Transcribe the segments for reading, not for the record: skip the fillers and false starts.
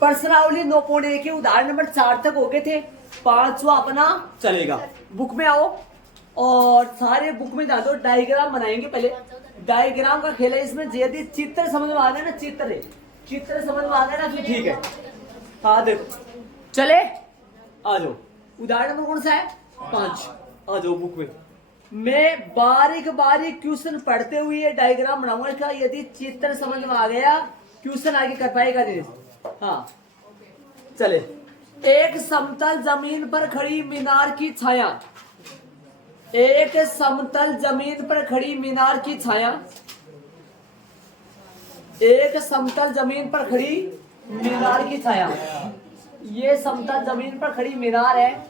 प्रश्नावली 9.1 के उदाहरण नंबर 4 तक हो गए थे। 5वां अपना चलेगा। बुक में आओ और सारे बुक में जा दो। डायग्राम बनाएंगे पहले। डायग्राम का खेल है इसमें। यदि चित्र समझ में आ गया ना, चित्र समझ में आ गया ना फिर ठीक है। हाँ देखो चले आ जाओ। उदाहरण नंबर कौन सा है? 5। आ जाओ बुक में। मैं बारीक बारीक क्वेश्चन पढ़ते हुए डायग्राम बनाऊंगा इसका। यदि चित्र समझ में आ गया क्वेश्चन आगे कर पाएगा दिनेश। हाँ चले। एक समतल जमीन पर खड़ी मीनार की छाया। एक समतल जमीन पर खड़ी मीनार की छाया। एक समतल जमीन पर खड़ी मीनार की छाया। ये समतल जमीन पर खड़ी मीनार है।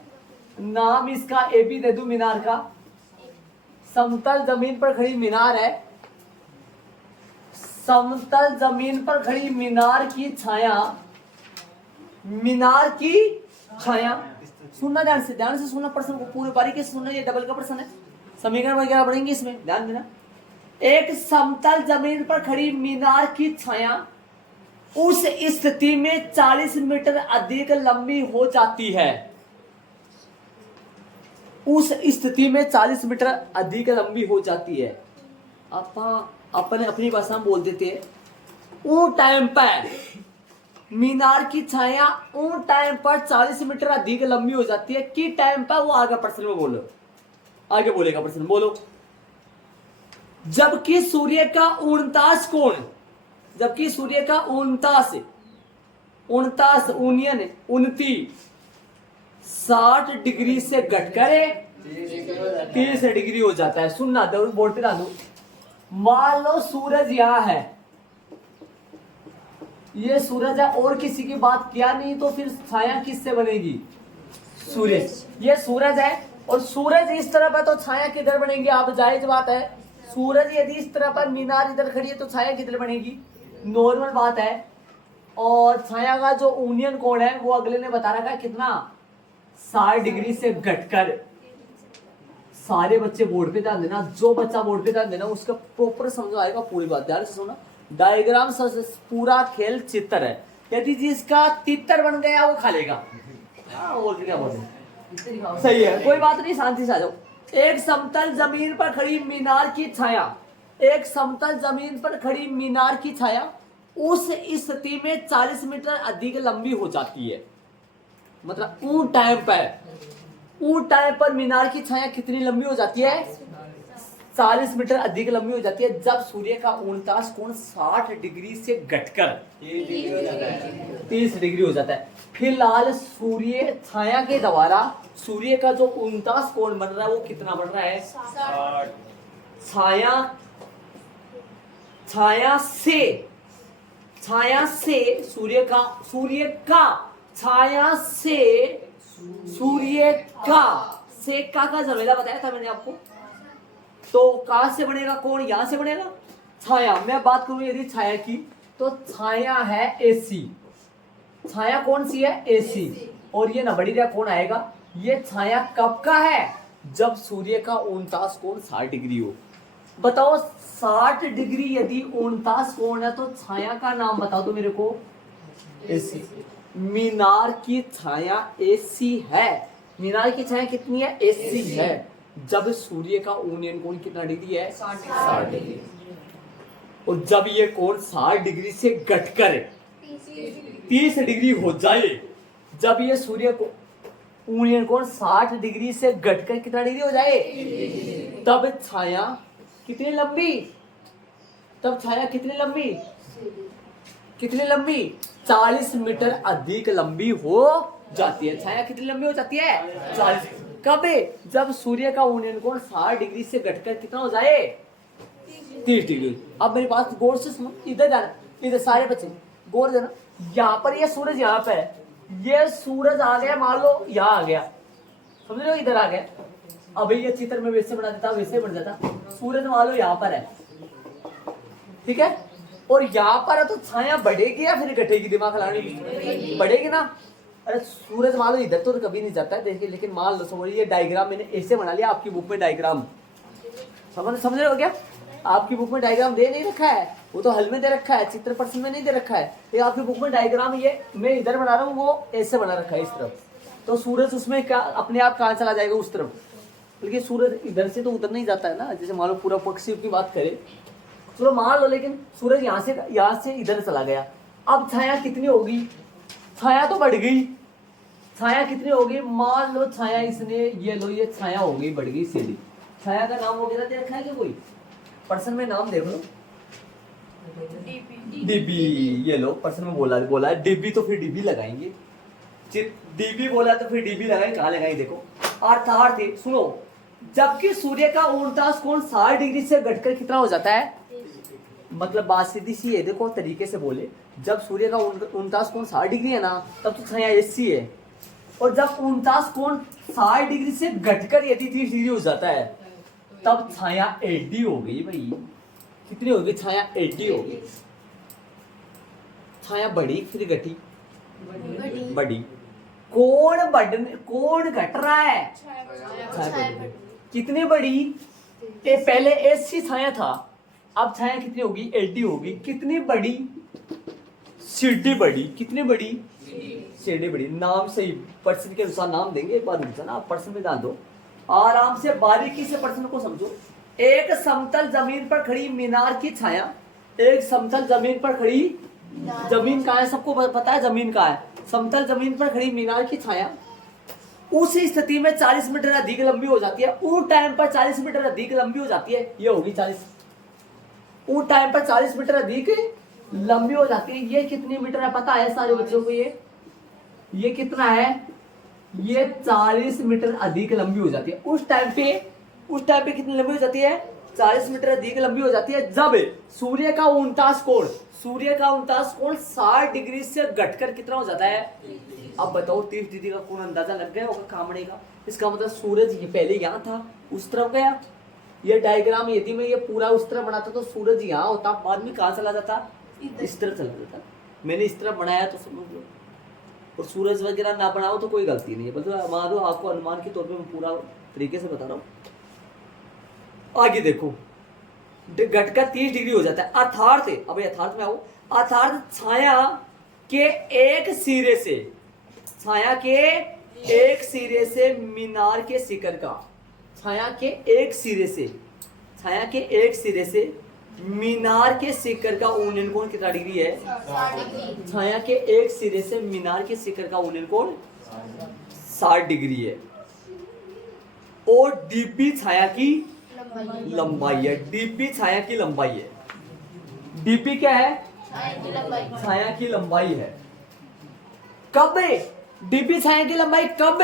नाम इसका एबी दे दूं मीनार का। समतल जमीन पर खड़ी मीनार है। समतल जमीन पर खड़ी मीनार की छाया। मीनार की छाया। सुनना ध्यान से सुनना। प्रश्न को पूरे बारीकी से सुनना। ये डबल का प्रश्न है। समीकरण वगैरह पढ़ेंगे इसमें, ध्यान देना। एक समतल जमीन पर खड़ी मीनार की छाया उस स्थिति में 40 मीटर अधिक लंबी हो जाती है। उस स्थिति में 40 मीटर अधिक लंबी हो जाती है। अपने अपनी भाषा में बोल देते हैं। वो टाइम पर मीनार की छाया उन टाइम पर 40 मीटर अधिक लंबी हो जाती है। कि टाइम पर वो आगे प्रश्न में बोलो। आगे बोलेगा प्रश्न, बोलो। जबकि सूर्य का 49 कोण, जबकि सूर्य का 49 यूनियन 29 60 डिग्री से घटकर 30 डिग्री हो जाता है। सुनना बोलते रहूं। मान लो सूरज यहां है, ये सूरज है और किसी की बात किया नहीं तो फिर छाया किससे बनेगी? सूरज। ये सूरज है और सूरज इस तरफ है तो छाया किधर बनेगी? आप जायज बात है। सूरज यदि इस तरफ है, मीनार इधर खड़ी है तो छाया किधर बनेगी? नॉर्मल बात है। और छाया का जो यूनियन कोण है वो अगले ने बता रखा है कितना? 60 डिग्री से घटकर। सारे बच्चे बोर्ड पे ध्यान देना। जो बच्चा बोर्ड पे ध्यान देना उसका प्रॉपर समझ आएगा पूरी बात। ध्यान से सुना। डायग्राम पूरा खेल चित्र है। यदि जिसका तितर बन गया वो खा लेगा। और क्या बोले? सही है, कोई बात नहीं, शांति से आ जाओ। एक समतल जमीन पर खड़ी मीनार की छाया। एक समतल जमीन पर खड़ी मीनार की छाया उस स्थिति में 40 मीटर अधिक लंबी हो जाती है। मतलब उन टाइम पर मीनार की छाया कितनी लंबी हो जाती है? 40 मीटर अधिक लंबी हो जाती है जब सूर्य का 49 कोण 60 डिग्री से घटकर 30 डिग्री हो जाता है। फिलहाल सूर्य छाया के द्वारा सूर्य का जो 49 कोण बन रहा है वो कितना बन रहा है? 60। छाया से सूर्य का झमेला बताया था मैंने आपको। तो कहां से बनेगा कोण? यहां से बनेगा। छाया, मैं बात करूं यदि छाया की तो छाया है AC। छाया कौन सी है? AC। और ये न बड़ी रेखा कौन आएगा? ये छाया कब का है? जब सूर्य का 49 कोण 60 डिग्री हो। बताओ 60 डिग्री यदि 49 कोण है तो छाया का नाम बता दो मेरे को। AC। मीनार की छाया AC है। मीनार की छाया कितनी है? AC है। जब सूर्य का यूनियन कोण कितना डिग्री है? 60 डिग्री। और जब ये कोण 60 डिग्री से घटकर 30 डिग्री हो जाए, जब ये सूर्य को यूनियन कोण 60 डिग्री से घटकर कितना डिग्री हो जाए, तब छाया कितनी लंबी? तब छाया कितनी लंबी? कितनी लंबी? 40 मीटर अधिक लंबी हो जाती है। छाया कितनी लंबी हो जाती है? 40। कब? जब सूर्य का यूनियन कोण 60 डिग्री से घटकर कितना हो जाए? 30 डिग्री। अब मेरी बात गौर से सुनो। इधर जाना, इधर सारे बच्चे गौर देना। यहाँ पर ये सूरज यहाँ पे है, ये सूरज आ गया, मान लो यहाँ आ गया, समझ रहे हो, इधर आ गया। अब ये चित्र में वैसे बना देता, वैसे बन जाता। सूरज मान लो यहाँ पर है, ठीक है, और यहाँ पर है तो छाया बढ़ेगी या फिर घटेगी? दिमाग लगानी, बढ़ेगी ना। अरे सूरज मान लो इधर तो कभी नहीं जाता है, देखिए, लेकिन मान लो समझ, ये डायग्राम मैंने ऐसे बना लिया। आपकी बुक में डायग्राम समझ रहे हो क्या? आपकी बुक में डायग्राम दे नहीं रखा है, वो तो हल में दे रखा है, चित्र प्रश्न में नहीं दे रखा है। ये आपकी बुक में डायग्राम ये मैं इधर बना रहा हूँ, वो ऐसे बना रखा है इस तरफ। तो सूरज उसमें क्या अपने आप कहाँ चला जाएगा, उस तरफ। लेकिन सूरज इधर से तो उधर नहीं जाता है ना, जैसे मान लो पूरा पक्षी की बात करें, चलो मान लो, लेकिन सूरज यहाँ से इधर चला गया। अब छाया कितनी होगी, छाया तो बढ़ गई। छाया कितनी होगी, मान लो छाया इसने ये लो, ये छाया हो गई, बढ़ गई सीधी। छाया का नाम वगैरह दे रखा है क्या कोई, पर्सन में नाम देख लो, डीबी। ये लो पर्सन में बोला है डीबी, तो फिर डीबी लगाएंगे। डीबी बोला तो फिर डीबी लगाएंगे, कहाँ लगाएंगे देखो। अर्थात सुनो, जबकि सूर्य का उल्टास कोण 60 डिग्री से घटकर कितना हो जाता है, मतलब बात सीधी सी है, देखो तरीके से बोले, जब सूर्य का उल्टास कोण 60 डिग्री है ना, तब तो छाया एसी है। और जब उल्टास कोण 60 डिग्री से घटकर यदि 30 डिग्री हो जाता है, तब छाया 80 हो गई भाई। कितनी होगी, छाया 80 होगी। छाया बढ़ी फिर घटी, बढ़ी। कोण घट रहा है, कितनी बड़ी, ये पहले ऐसी छाया था, अब छाया कितनी होगी, 80 होगी। कितनी बड़ी, सीढ़ी बड़ी। कितनी बड़ी, सीढ़ी बड़ी। नाम सही पर्सन के अनुसार नाम देंगे, एक बार रुक ना, पर्सन में ध्यान दो, आराम से बारीकी से पर्सन को समझो। एक समतल जमीन पर खड़ी मीनार की छाया, एक समतल जमीन पर खड़ी, जमीन कहाँ है सबको पता है, जमीन कहाँ है, समतल जमीन पर खड़ी मीनार की छाया उस स्थिति में 40 मीटर अधिक लंबी हो जाती है। उस टाइम पर 40 मीटर अधिक लंबी हो जाती है, ये होगी 40। उस टाइम पर 40 मीटर अधिक लंबी हो जाती है। ये कितनी मीटर है पता है सारे बच्चों को, ये कितना है, ये 40 मीटर अधिक लंबी हो जाती है। उस टाइम पे कितनी लंबी हो जाती है, 40 मीटर अधिक लंबी हो जाती है, जब सूर्य का उल्टास कोण 60 डिग्री से घटकर कितना हो जाता है। अब बताओ 30 डिग्री का कोण अंदाजा लग गया होगा कामड़े का। इसका मतलब सूरज ये पहले यहाँ था, उस तरफ गया। ये डायग्राम यदि मैं ये पूरा उस तरफ बनाता तो सूरज यहाँ होता, बाद में कहाँ चला जाता, इस तरफ चला जाता। मैंने इस तरफ बनाया तो समझ लो, और सूरज वगैरह ना बनाओ तो कोई गलती नहीं है, बस मान लो आपको अनुमान के तौर पे मैं पूरा तरीके से बता रहा हूँ। आगे देखो, घटकर 30 डिग्री हो जाता है। अर्थात अब यथार्थ में आओ, अर्थात छाया के एक सिरे से मीनार के शिखर का, छाया के एक सिरे से मीनार के शिखर का उन्नयन कोण कितना डिग्री है, छाया के एक सिरे से मीनार के शिखर का उन्नयन कोण 60 डिग्री है। और डीपी छाया की लंबाई है, डीपी छाया की लंबाई है। डीपी क्या है, छाया की लंबाई है। कब डीपी छाया की लंबाई कब,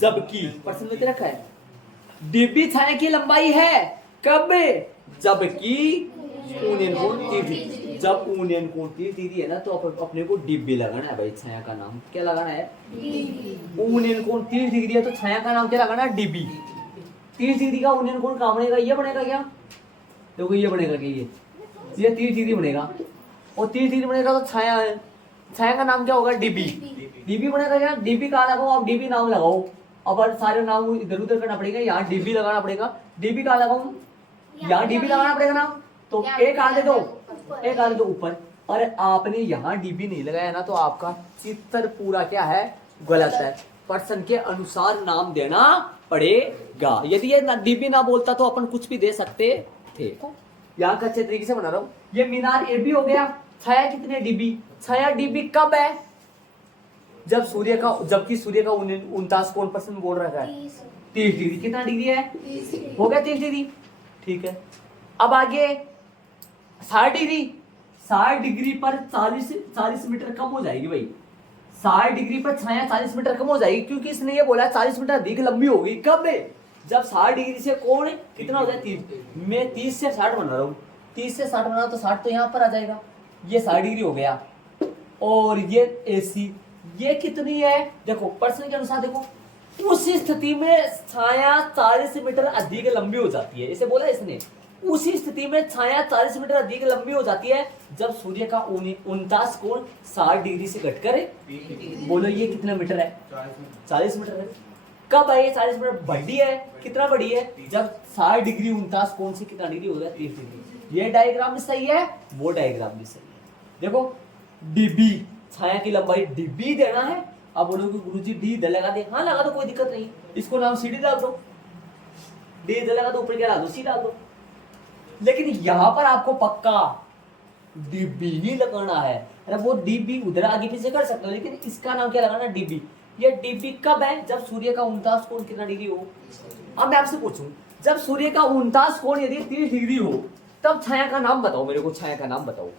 जबकि प्रश्न में रखा है डीपी छाया की लंबाई है कब, जबकि उन्नयन कोण 30 डिग्री। जब उन्नयन कोण 30 डिग्री है ना, तो अपने को डीबी लगाना है भाई। छाया का नाम क्या लगाना है, उन्नयन कोण 30 डिग्री है तो छाया का नाम क्या लगाना है, डीबी। 30 डिग्री का उन्नयन कोण कहाँ बनेगा, ये बनेगा क्या, देखो ये बनेगा क्या, ये 30 डिग्री बनेगा। और 30 डिग्री बनेगा तो छाया का नाम क्या होगा, डीबी। डीबी बनेगा क्या, डीबी कहाँ लगाओ, आप डीबी नाम लगाओ। अब सारे नाम इधर उधर करना पड़ेगा, यहाँ डीबी लगाना पड़ेगा। डीबी कहाँ लगाऊं, यहाँ डीबी लगाना पड़ेगा ना, तो एक आगे दो ऊपर। और आपने यहाँ डीबी नहीं लगाया ना, तो आपका चित्र पूरा क्या है, गलत है। पर्सन के अनुसार नाम देना पड़ेगा। यदि ये डीबी ना बोलता तो अपन कुछ भी दे सकते थे। यहाँ का अच्छे तरीके से बना रहा हूँ। ये मीनार ए भी हो गया। छाया कितने डीबी, छाया डीबी कब है, जबकि सूर्य का 49 कोण परसेंट बोल रहा है 30 डिग्री। कितना डिग्री है, हो गया 30 डिग्री, ठीक है। अब आगे 60 डिग्री, 60 डिग्री पर 40 मीटर कम हो जाएगी भाई। 60 डिग्री पर छाया 40 मीटर कम हो जाएगी, क्योंकि इसने ये बोला 40 मीटर अधिक लंबी होगी। कब, जब 60 डिग्री से कोण कितना हो जाए 30। मैं 30 से 60 बना रहा हूँ, 30 से 60 बना तो 60 तो यहाँ पर आ जाएगा। ये 60 डिग्री हो गया। और ये AC ये कितनी है, देखो प्रश्न के अनुसार देखो, उस स्थिति में छाया 40 मीटर अधिक लंबी हो जाती है, इसे बोला इसने। उसी स्थिति में छाया 40 मीटर अधिक लंबी हो जाती है जब सूर्य का 49 कोण 60 डिग्री से घटकर, बोलो ये कितना मीटर है, 40 मीटर है। कब है ये 40 मीटर, बड़ी है, कितना बड़ी है, जब 60 डिग्री 49 कोण से कितना डिग्री हो गया, 30 डिग्री। ये डायग्राम भी सही है, वो डायग्राम भी सही है। देखो डीबी, छाया की लंबाई डीबी देना है। अब बोलोगे गुरुजी डी इधर लगा दे, हाँ लगा दो, कोई दिक्कत नहीं, इसको नाम सी डी डाल दो, डी इधर लगा दो, ऊपर क्या डाल दो, सी डाल दो। लेकिन यहां पर आपको पक्का डीबी ही लगाना है। अरे वो डीबी उधर आगे पीछे कर सकते हो, लेकिन इसका नाम क्या लगाना, डीबी। ये डीबी कब है, जब सूर्य का 49 कोण कितना डिग्री हो। अब मैं आपसे पूछूं, जब सूर्य का 49 कोण यदि 30 डिग्री हो, तब छाया का नाम बताओ मेरे को, छाया का नाम बताओ।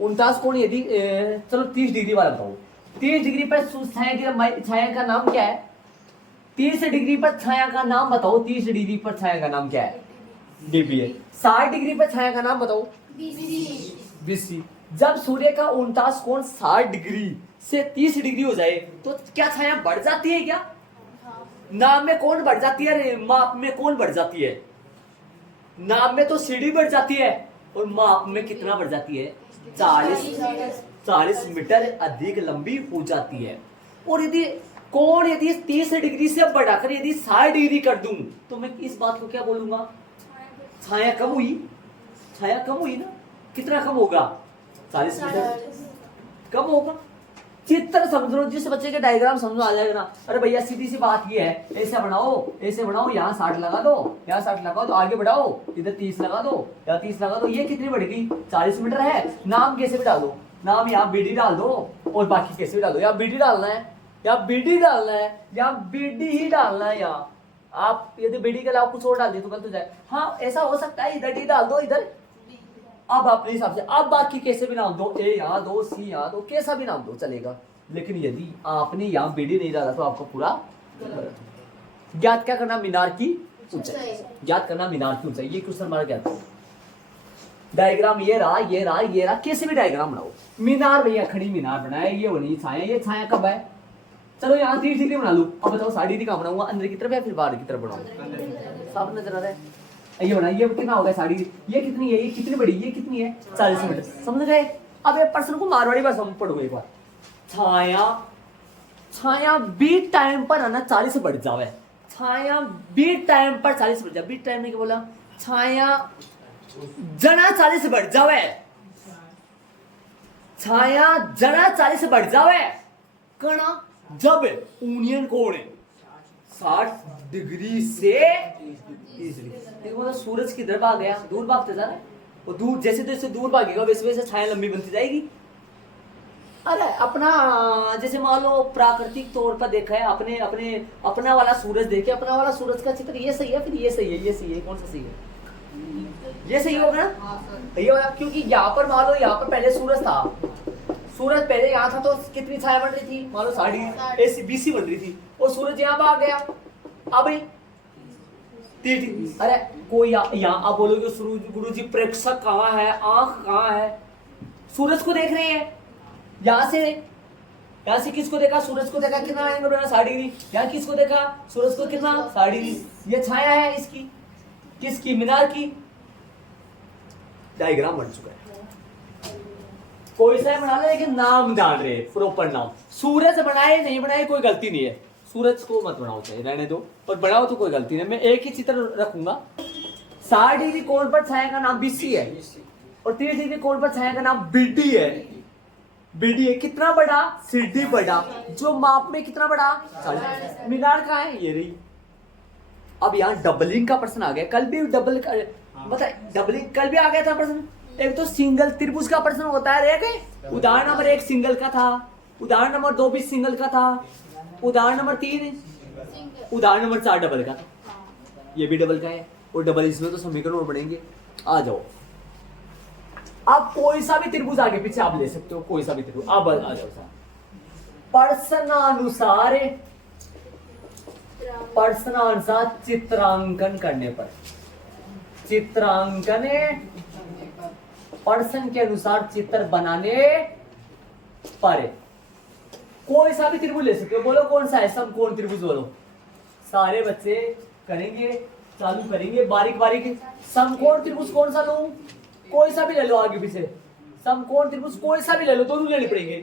49 कोण यदि चलो 30 डिग्री वाला बताओ, 30 डिग्री पर छाया का नाम क्या है, 30 डिग्री पर छाया का नाम बताओ, 30 डिग्री पर छाया का नाम क्या है, डीबी है। 60 डिग्री पर छाया का नाम बताओ, बीसी। जब सूर्य का 49 कोण 60 डिग्री से 30 डिग्री हो जाए तो क्या छाया बढ़ जाती है क्या? नाम में कौन बढ़ जाती है, माप में कौन बढ़ जाती है? नाम में तो सीढ़ी बढ़ जाती है, और माप में कितना बढ़ जाती है, 40 मीटर अधिक लंबी हो जाती है। और यदि कोण यदि 30 डिग्री से बढ़ाकर यदि 60 डिग्री कर दूं तो मैं इस बात को क्या बोलूंगा, छाया कम हुई, छाया कम हुई ना। कितना कम होगा, 40 मीटर कम होगा। चित्र समझो, जिस बच्चे के डायग्राम समझ आ जाएगा ना, अरे भैया सीधी सी बात ये है, ऐसे बनाओ, यहाँ 60 लगा दो, यहाँ 60 लगा दो, आगे बढ़ाओ, इधर 30 लगा दो, यहाँ 30 लगा दो, ये कितनी बढ़ेगी, 40 मीटर है। नाम कैसे भी डाल दो, नाम यहाँ बीडी डाल दो, और बाकी कैसे भी डाल दो, यहाँ बीडी डालना है, यहाँ बीडी डालना है, यहाँ बीडी ही डालना है। यहाँ आप यदि बीडी के अलावा कुछ और डाल दिए तो गलत हो जाए। हाँ ऐसा हो सकता है, इधर डी डाल दो, इधर, अब अपने हिसाब से, अब बाकी कैसे भी नाम दो, ए यहाँ दो, सी यहाँ दो, कैसा भी नाम दो चलेगा। लेकिन यदि आपने यहाँ बीडी नहीं डाला तो आपको पूरा ज्ञात क्या करना, मीनार की ऊंचाई ज्ञात करना, मीनार की ऊंचाई। ये क्वेश्चन हमारा क्या था, डायग्राम ये रहा, ये रहा, ये रहा, कैसे भी डायग्राम बनाओ। मीनार भैया खड़ी मीनार बनाए, ये बनी छाया, ये छाया कब है, चलो यहाँ 30 डिग्री बना लूं। अब बताओ 60 डिग्री कहाँ बनाऊंगा, अंदर की तरफ या फिर बाहर की तरफ बनाऊंगा, सब नजर आ रहा है। ये बना, ये कितना होगा 60 डिग्री, ये कितनी है, ये कितनी बड़ी, ये कितनी है, 40 मीटर, समझ गए। अब ये प्रश्न को मारवाड़ी भाषा में पढ़ो एक बार। छाया बीट टाइम पर है ना 40 से बढ़ जावे, छाया बीट टाइम पर 40 से बढ़ जावे, बीट टाइम में क्या बोला, छाया जना 40 से बढ़ जावे, छाया जना 40 से बढ़ जावे कणा जब यूनियन कोण है 60 डिग्री से 30 डिग्री। देखो मतलब सूरज किधर भाग गया, दूर भागते जा रहा है, और दूर जैसे जैसे दूर भागेगा वैसे वैसे छाया लंबी बनती जाएगी। अरे अपना जैसे मान लो प्राकृतिक तौर पर देखा है, अपने अपने अपना वाला सूरज देखे, अपना वाला सूरज का चित्र ये सही है, फिर ये सही है, ये सही है, कौन सा सही है, ये सही होगा ना, ये होगा। क्योंकि यहाँ पर मान लो यहाँ पर पहले सूरज था, सूरज पहले यहाँ था तो कितनी छाया बन रही थी, मान लो 60 ऐसी बीसी बन रही थी, और सूरज यहाँ भाग गया, अब 30 डिग्री। अरे कोई यहाँ अब बोलोगे गुरुजी प्रेक्षक कहाँ है, आंख कहाँ है, सूरज को देख रहे हैं, यहाँ से किसको देखा, सूरज को देखा, कितना एंगल बना 60 डिग्री, यहाँ किसको देखा, सूरज को, कितना 60 डिग्री। ये छाया है इसकी, किसकी, मीनार की। डायग्राम बन चुका है, कोई सा बना ले, लेकिन नाम जान रहे, प्रॉपर नाम। सूरज बनाए नहीं बनाए कोई गलती नहीं है, सूरज को मत बनाओ, चाहिए रहने दो, पर बनाओ तो कोई गलती नहीं। मैं एक ही चित्र रखूंगा, 60 डिग्री कोण पर छाया का नाम बीसी है, और 30 डिग्री कोण पर छाया का नाम बीडी है। बीडी है कितना बड़ा, सीडी बड़ा, जो माप में कितना बड़ा, 40। मीनार कहाँ है, ये रही। अब यहाँ डबलिंग का प्रश्न आ गया, कल भी डबल मतलब डबलिंग कल भी आ गया था प्रश्न। एक तो सिंगल त्रिभुज का प्रश्न होता है, उदाहरण नंबर 1 सिंगल का था, उदाहरण नंबर 2 भी सिंगल का था, उदाहरण नंबर 3, उदाहरण नंबर 4 डबल का, ये भी डबल का है, और डबल इसमें तो समीकरण और बढ़ेंगे। आ जाओ, आप कोई सा भी त्रिभुज आगे पीछे आप ले सकते हो, कोई सा भी त्रिभुज आप आ जाओ। प्रश्नानुसार चित्रांकन करने पर, चित्रांकन प्रश्न के अनुसार चित्र बनाने पर कोई सा भी त्रिभुज ले सकते हो। बोलो कौन सा है, समकोण त्रिभुज बोलो, सारे बच्चे करेंगे, चालू करेंगे बारीक बारीक। समकोण त्रिभुज कौन सा लूं, कोई सा भी ले लो, आगे पीछे समकोण त्रिभुज कोई सा भी ले लो, दोनों लेने पड़ेंगे,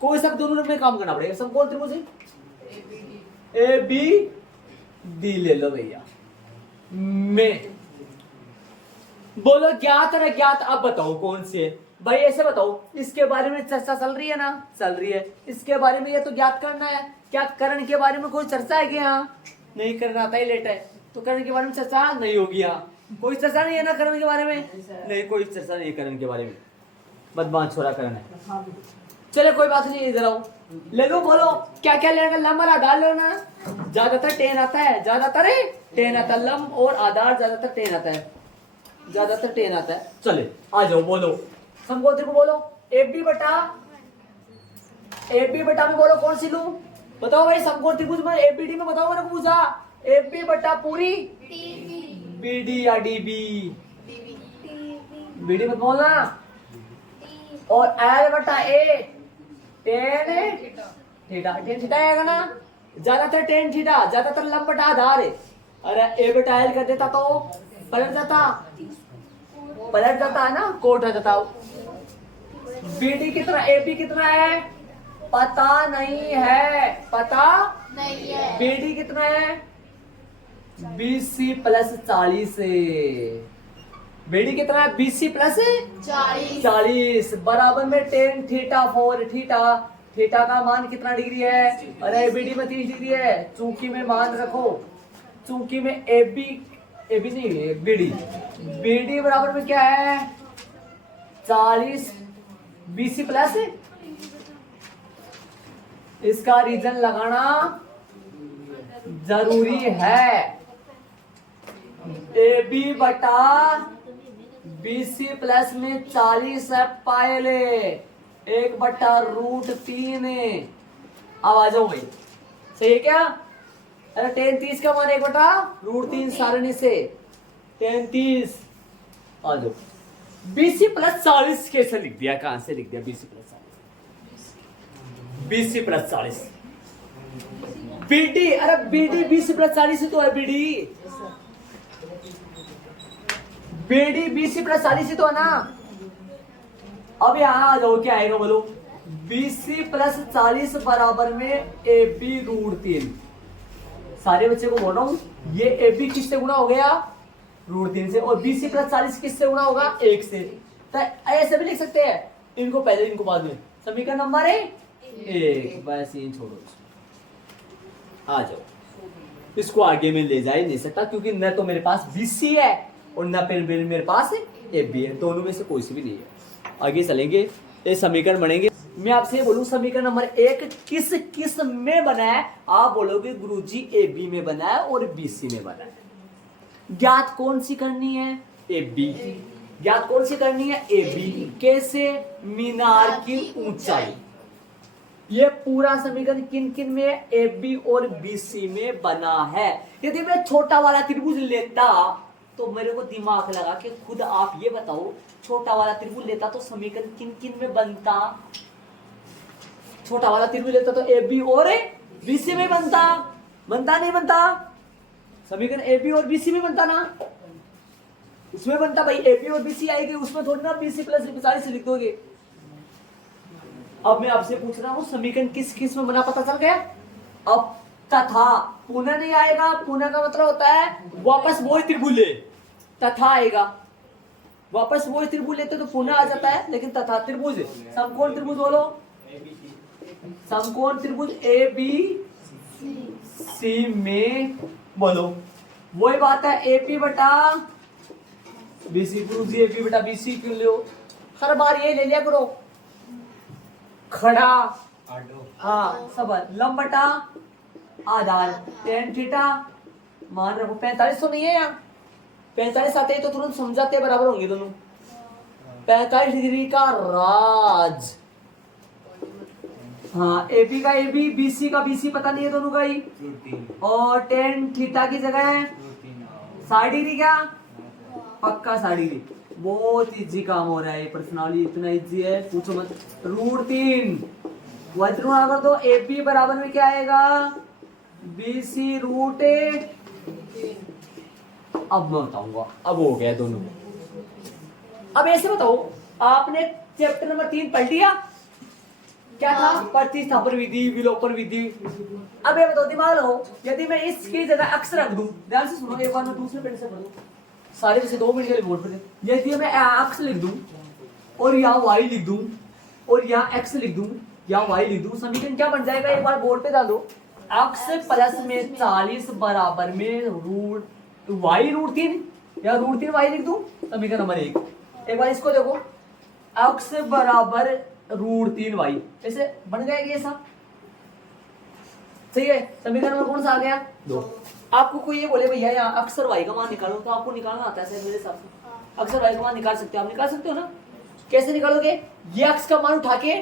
कोई सा दोनों में काम करना पड़ेगा। समकोण त्रिभुज ए बी डी ले लो भैया, में बोलो ज्ञात और अज्ञात, अब बताओ कौन सी है भाई, ऐसे बताओ। इसके बारे में चर्चा चल रही है ना, चल रही है। इसके बारे में ये तो ज्ञात करना है। क्या करण के बारे में कोई चर्चा है क्या? नहीं, करण आता ही लेट है, तो करण के बारे में चर्चा नहीं होगी। यहाँ कोई चर्चा नहीं है ना करण के बारे में, नहीं कोई चर्चा नहीं है करण के बारे में। बदमाश छोरा करण है। चलो कोई बात नहीं, इधर आओ, ले लो, बोलो क्या क्या लेगा। लंब और आधार लो ना, ज्यादातर 10 आता है, ज्यादातर 10 आता है। लंब और आधार ज्यादातर 10 आता है, ज्यादातर 10 आता है। चले आ जाओ, बोलो समकोण त्रिभुज बोलो। AB बटा में बोलो कौन सी लूं, बताओ भाई। समकोण त्रिभुज में ABD में बताओ, मैंने पूछा। AB बटा पूरी BD या DB, BD मत बोलना। और L बटा A tan theta, tan theta आएगा ना, ज्यादातर tan थीटा, ज्यादातर लंब बटा आधार है। अरे A बटा L कर देता तो पलट जाता है ना, कोट हो जाता। BD कितना, AB कितना है पता नहीं है, पता नहीं है। BD कितना है, BC प्लस 40 है। BD कितना है, BC प्लस 40 बराबर में tan थीटा 4 थीटा। थीटा का मान कितना डिग्री है, अरे BD में 30 डिग्री है। चूंकि में मान रखो, चूंकि में AB नहीं है, BD बराबर में क्या है 40 BC प्लस। इसका रीजन लगाना जरूरी है। AB बटा BC प्लस में 40 है, पायले 1 बटा √3 है। अब आ जाओ भाई, सही है क्या? अरे tan 30 का मान 1 बटा √3 सारणी से tan 30। आ जाओ, BC प्लस 40 कैसे लिख दिया, कहां से लिख दिया BC plus 40? BC plus 40 BD, अरे BD BC प्लस 40 ही तो है। BD BC प्लस 40 ही तो है ना। अब यहां आ जाओ, क्या आएगा बोलो। BC प्लस 40 बराबर में AB √3। सारे बच्चे को बोल रहा हूं, ये AB किससे गुणा हो गया √3 से, और BC प्लस 40 किससे गुणा होगा 1 से। तो ऐसे भी लिख सकते हैं, इनको पहले इनको बाद में। समीकरण नंबर 1 बस ये छोड़ो, आ जाओ। इसको आगे में ले जा ही नहीं सकता, क्योंकि न तो मेरे पास BC है और न मेरे पास AB है, दोनों में से कोई सी भी नहीं है। आगे चलेंगे, ये समीकरण बनेंगे। मैं आपसे बोलूं समीकरण नंबर 1 किस में बना है, आप बोलोगे गुरुजी AB में बना है और BC में बना है। ज्ञात कौन सी करनी है, AB। ज्ञात कौन सी करनी है, AB। कैसे, मीनार की ऊंचाई। ये पूरा समीकरण किन किन में, AB और BC में बना है। यदि मैं छोटा वाला त्रिभुज लेता तो मेरे को दिमाग लगा के खुद आप ये बताओ, छोटा वाला त्रिभुज लेता तो समीकरण किन किन में बनता। छोटा वाला त्रिभुज लेता तो AB और BC में बनता नहीं बनता? समीकरण AB और BC में बनता ना, उसमें बनता भाई। AB और BC आएगी, उसमें थोड़ी ना BC प्लस 40 लिख दोगे। अब मैं आपसे पूछ रहा हूं समीकरण किस में बना, पता चल गया। अब तथा पुनः नहीं आएगा, पुनः का मतलब होता है वापस वही त्रिभुज ले, तथा आएगा। वापस वही त्रिभुज लेते तो पुनः आ जाता है, लेकिन तथा त्रिभुज, समकोण त्रिभुज बोलो, समकोण त्रिभुज ABC में बोलो, वही बात है। AP बटा BC, गुरुजी AB बटा BC क्यों लो, हर बार ये ले लिया करो। खड़ा, हाँ सब लंब बटा आधार tan थीटा, मान रखो 45 तो नहीं है यहाँ, 45 आते ही तो तुरंत समझाते बराबर होंगे दोनों। 45 डिग्री का राज, हाँ AB का AB, BC का BC पता नहीं है दोनों का ही। और tan थीटा की जगह है 60 डिग्री, क्या पक्का 60 डिग्री। बहुत इजी काम हो रहा है, पर्सनली इतना इजी है पूछो मत। √3 वज्र अगर तो AB बराबर में क्या आएगा BC √3। अब मैं बताऊंगा, अब हो गया दोनों। अब ऐसे बताओ, आपने चैप्टर नंबर 3 पढ़ लिया, क्या था, प्रतिस्थापन विधि, विलोपन विधि। अब ये बताओ, दिमाग लगाओ, यदि मैं इसकी जगह अक्स रख दूं, ध्यान से सुनो, एक बार मैं दूसरे पेन से पढ़ूं, सारे में से 2 मिनट के लिए बोर्ड पर दे। यदि मैं एक्स लिख दूं और यहाँ वाई लिख दूं और यहाँ एक्स लिख दूं या वाई लिख दूं, समीकरण क्या बन जाएगा, एक बार बोर्ड पे डाल दो। एक्स प्लस में 40 बराबर में रूट वाई रूट 3 या रूट 3 वाई लिख दूं, समीकरण नंबर 1। एक बार इसको देखो, एक्स बराबर रूट 3 वाई, ऐसे बन जाएगी ऐसा, सही है। समीकरण नंबर कौन सा आ गया, 2। आपको कोई ये बोले भैया यहाँ अक्सर वाई का मान निकालो, तो आपको निकालना आता है मेरे हिसाब से। अक्सर वाई का मान निकाल सकते हो, आप निकाल सकते हो ना। कैसे निकालोगे, ये एक्स का मान उठा के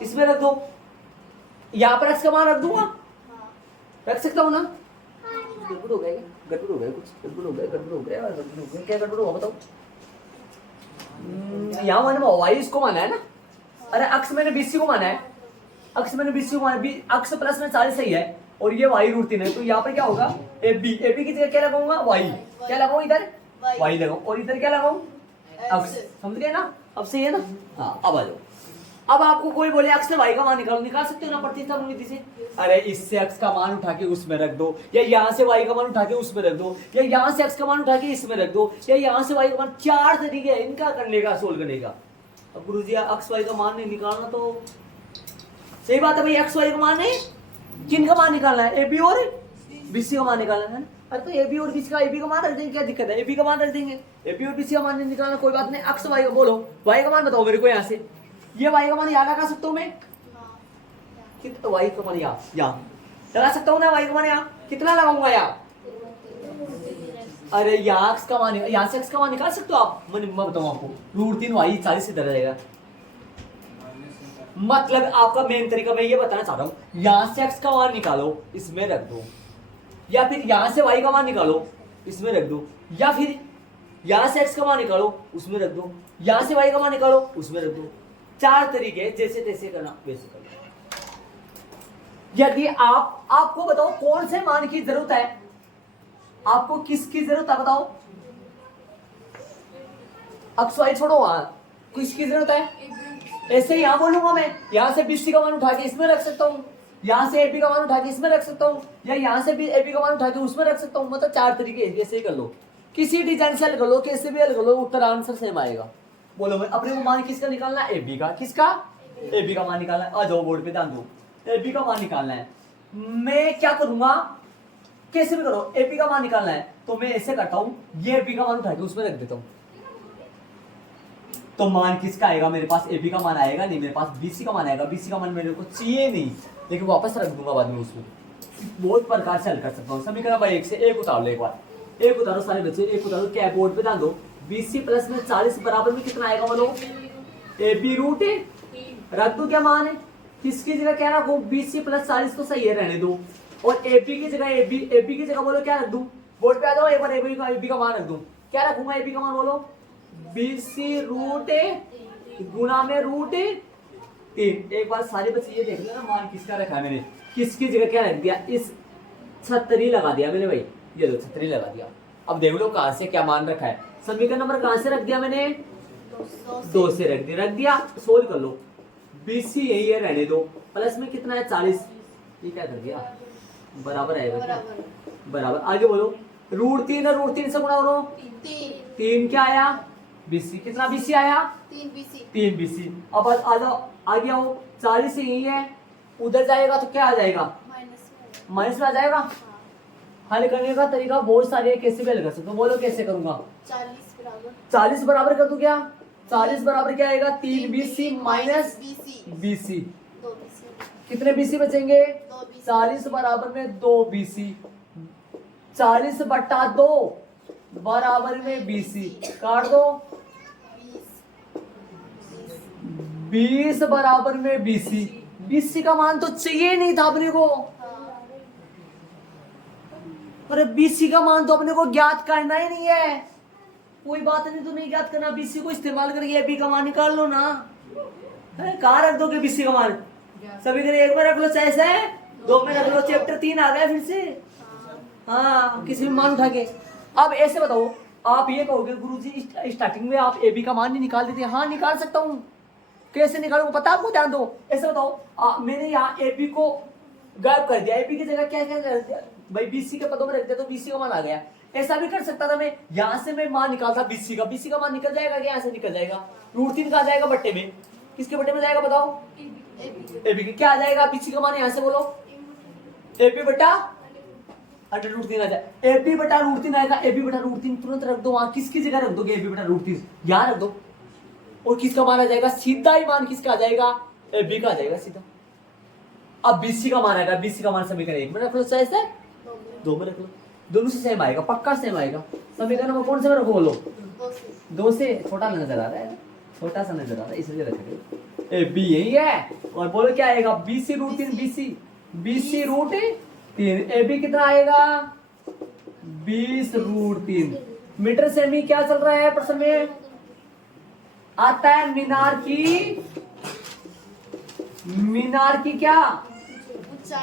इसमें रख दो, यहाँ पर एक्स का मान रख दूंगा, रख सकता हूँ ना। गड़बड़ हो गया, गड़बड़ हो गया, कुछ गड़बड़ हो गया, गड़बड़ हो गया, गड़बड़ हो गया, क्या गड़बड़ होगा बताओ। यहाँ मैंने वाई इसको माना है ना, अरे अक्स मैंने बीसी को माना है, अक्स मैंने बीसी को माना, अक्स प्लस में 40 सही है और ये वाई रूट 3 है, तो यहाँ पर क्या होगा, ए बी की जगह क्या लगाऊंगा, वाई, क्या लगाऊं इधर, वाई लगाऊं, और इधर क्या लगाऊं, अक्स। समझ गए ना, अब सही है ना। हाँ अब आ जाओ, अब आपको कोई बोले अक्स से वाई का मान निकालो, निकाल सकते हो ना प्रतिस्थापन विधि से। अरे इससे अक्स का मान उठा के उसमें रख दो, या यहाँ से वाई का मान उठा के उसमें रख दो, या यहाँ से अक्स का मान उठा के इसमें रख दो, या यहाँ से वाई का मान, 4 तरीके हैं इनका करने का, सोल्व करने का। अब गुरुजी अक्स वाई का मान नहीं निकालना तो सही बात है भाई, एक्स वाई का मान नहीं, किन का मान निकालना है, ए बी और बीसी का मान निकालना है। अरे तो ए बी और बीसी का, ए बी का मान रख देंगे, क्या दिक्कत है, ए बी का मान रख देंगे, ए बी और बीसी का मान नहीं निकालना कोई बात नहीं। एक्स वाई का बोलो, वाई का मान बताओ मेरे को, यहाँ से ये वाई का मान यहाँ लगा सकता हूँ मैं, कितना वाई का मान यहाँ लगा सकता हूँ ना, वाई का मान यहाँ कितना लगाऊंगा यहाँ, अरे यहाँ एक्स का मान, यहाँ से एक्स का मान निकाल सकते हो आप, मैं बताऊँ आपको, रूट 3 वाई 40 से डर जाएगा। मतलब आपका मेन तरीका मैं ये बताना चाह रहा हूं, यहां से एक्स का मान निकालो इसमें रख दो, या फिर यहां से वाई का मान निकालो इसमें रख दो, या फिर यहां से एक्स का मान निकालो उसमें रख दो, यहां से वाई का मान निकालो उसमें रख दो। 4 तरीके, जैसे तैसे करना वैसे करना। यदि आपको बताओ कौन से मान की जरूरत है, आपको किसकी जरूरत है बताओ, एक्स वाई छोड़ो, वहां किसकी जरूरत है, ऐसे यहाँ बोलूंगा मैं, यहाँ से बीसी का मान उठा के इसमें रख सकता हूँ, यहाँ से एपी का मान उठा के इसमें रख सकता हूँ, या यहाँ से भी एपी का मान उठा के उसमें रख सकता हूँ। मतलब 4 तरीके ऐसे ही कर लो, किसी डिजाइन से हल कर लो, कैसे भी हल कर लो, उत्तर आंसर सेम आएगा। बोलो मैं अपने को मान किसका निकालना है, एपी का, किसका, एपी का मान निकालना है। आ जाओ बोर्ड पे ध्यान दो, एपी का मान निकालना है। मैं क्या करूंगा, कैसे भी करो, एपी का मान निकालना है तो मैं ऐसे करता हूँ, ये एपी का मान उठा के उसमें रख देता हूँ, तो मान किसका आएगा मेरे पास, एपी का मान आएगा नहीं, मेरे पास बीसी का मान आएगा। बीसी का मान मेरे को चाहिए नहीं, लेकिन वापस रख दूंगा बाद में उसको। बहुत प्रकार से हल कर सकता हूँ। समीकरण भाई 1 से 1 उतार लो, एक बार 1 उतारो सारे बच्चे, 1 उतारो, क्या बोर्ड पे ध्यान दो। बीसी प्लस में 40 बराबर में कितना आएगा बोलो, एपी रूट रख दो, क्या मान है, किसकी जगह क्या रखो, बीसी प्लस 40 तो सही है, रहने दो, और एपी की जगह एपी की जगह बोलो क्या रख दूं, बोर्ड पे आ जाओ, एक बार एपी का मान रख दूं, क्या रखूंगा एपी का मान बोलो, बीसी रूट गुना में रूट 3। एक बार सारे बच्चे ये देख लेना मान किसका रखा है मैंने, किसकी जगह क्या रख दिया, इस 36 लगा दिया मैंने भाई, ये लो 36 लगा दिया। अब देख लो कहां से क्या मान रखा है, समीकरण नंबर कहां से रख दिया मैंने, 2 से रख दिया, सोल्व कर लो। बीसी यही है, रहने दो, प्लस में कितना है 40, ये क्या कर दिया, बराबर आएगा क्या, बराबर। आगे बोलो, रूट 3 है, रूट 3 से गुणा करो, 3 क्या आया, बीसी, कितना बीसी आया, 3 बीसी। अब आ जाओ, आगे आओ, 40 यही है, उधर जाएगा तो क्या आ जाएगा, माइनस में आ जाएगा। हल करने का तरीका बहुत सारे है, कैसे भी हल कर सकते हो, बोलो कैसे करूंगा, 40 बराबर कर दूं क्या, 40 बराबर क्या आएगा, 3 बीसी माइनस बीसी, कितने बीसी बचेंगे, 40 बराबर में 2 बीसी, 40 बटा 2 बराबर में बीसी, काट दो, 20 बराबर में बीसी। बीसी का मान तो चाहिए नहीं था अपने को, पर बीसी का मान तो अपने को ज्ञात करना ही नहीं है, कोई बात नहीं, तो नहीं ज्ञात करना, बीसी को इस्तेमाल करके एपी का मान निकाल लो ना। कहाँ रख दोगे बीसी का मान, सभी के एक में रख लो, चाहे से 2 में रख लो, चैप्टर 3 आ गया फिर से, हाँ किसी भी मान उठा के। अब ऐसे बताओ, आप ये कहोगे गुरुजी स्टार्टिंग में आप एबी का मान नहीं निकाल देते, हाँ निकाल सकता हूँ, कैसे निकालूंगा पता आपको, ध्यान दो। ऐसे बताओ, मैंने यहाँ एपी को गायब कर दिया, एपी की जगह क्या क्या कर दिया भाई, बीसी के पदों में रख दिया तो बीसी का मान आ गया। ऐसा भी कर सकता था मैं, यहां से मैं मान निकालता बीसी का, बीसी का मान निकल जाएगा क्या, यहाँ से निकल जाएगा, √3 का आ जाएगा बट्टे में, किसके बट्टे में जाएगा बताओ, एबी के, क्या आ जाएगा बीसी का मान, यहाँ से बोलो एबी बटा √3 आ जाए, एबी बटा √3 आएगा, एबी बटा √3 तुरंत रख दो वहां, किसकी जगह रख दोगे, एबी बटा √3 यहाँ रख दो, और किसका मान आ जाएगा, सीधा ही मान किसका आ जाएगा, एबी का आ जाएगा सीधा। अब बीसी का मान आएगा, बीसी का मान समीकरण 1 में रख लो, चाहे 2 में रख लो, दोनों से सेम आएगा, पक्का सेम आएगा। समीकरण नंबर कौन से में रखो बोलो, 2 से, छोटा नजर आ रहा है, छोटा सा नजर आ रहा है, इसलिए रखेंगे, ए बी यही है, और बोलो क्या आएगा, बीसी √3, बीसी √3, ए बी कितना आएगा 20 √3 मीटर सेमी। क्या चल रहा है प्रश्न में, आता है मीनार की क्या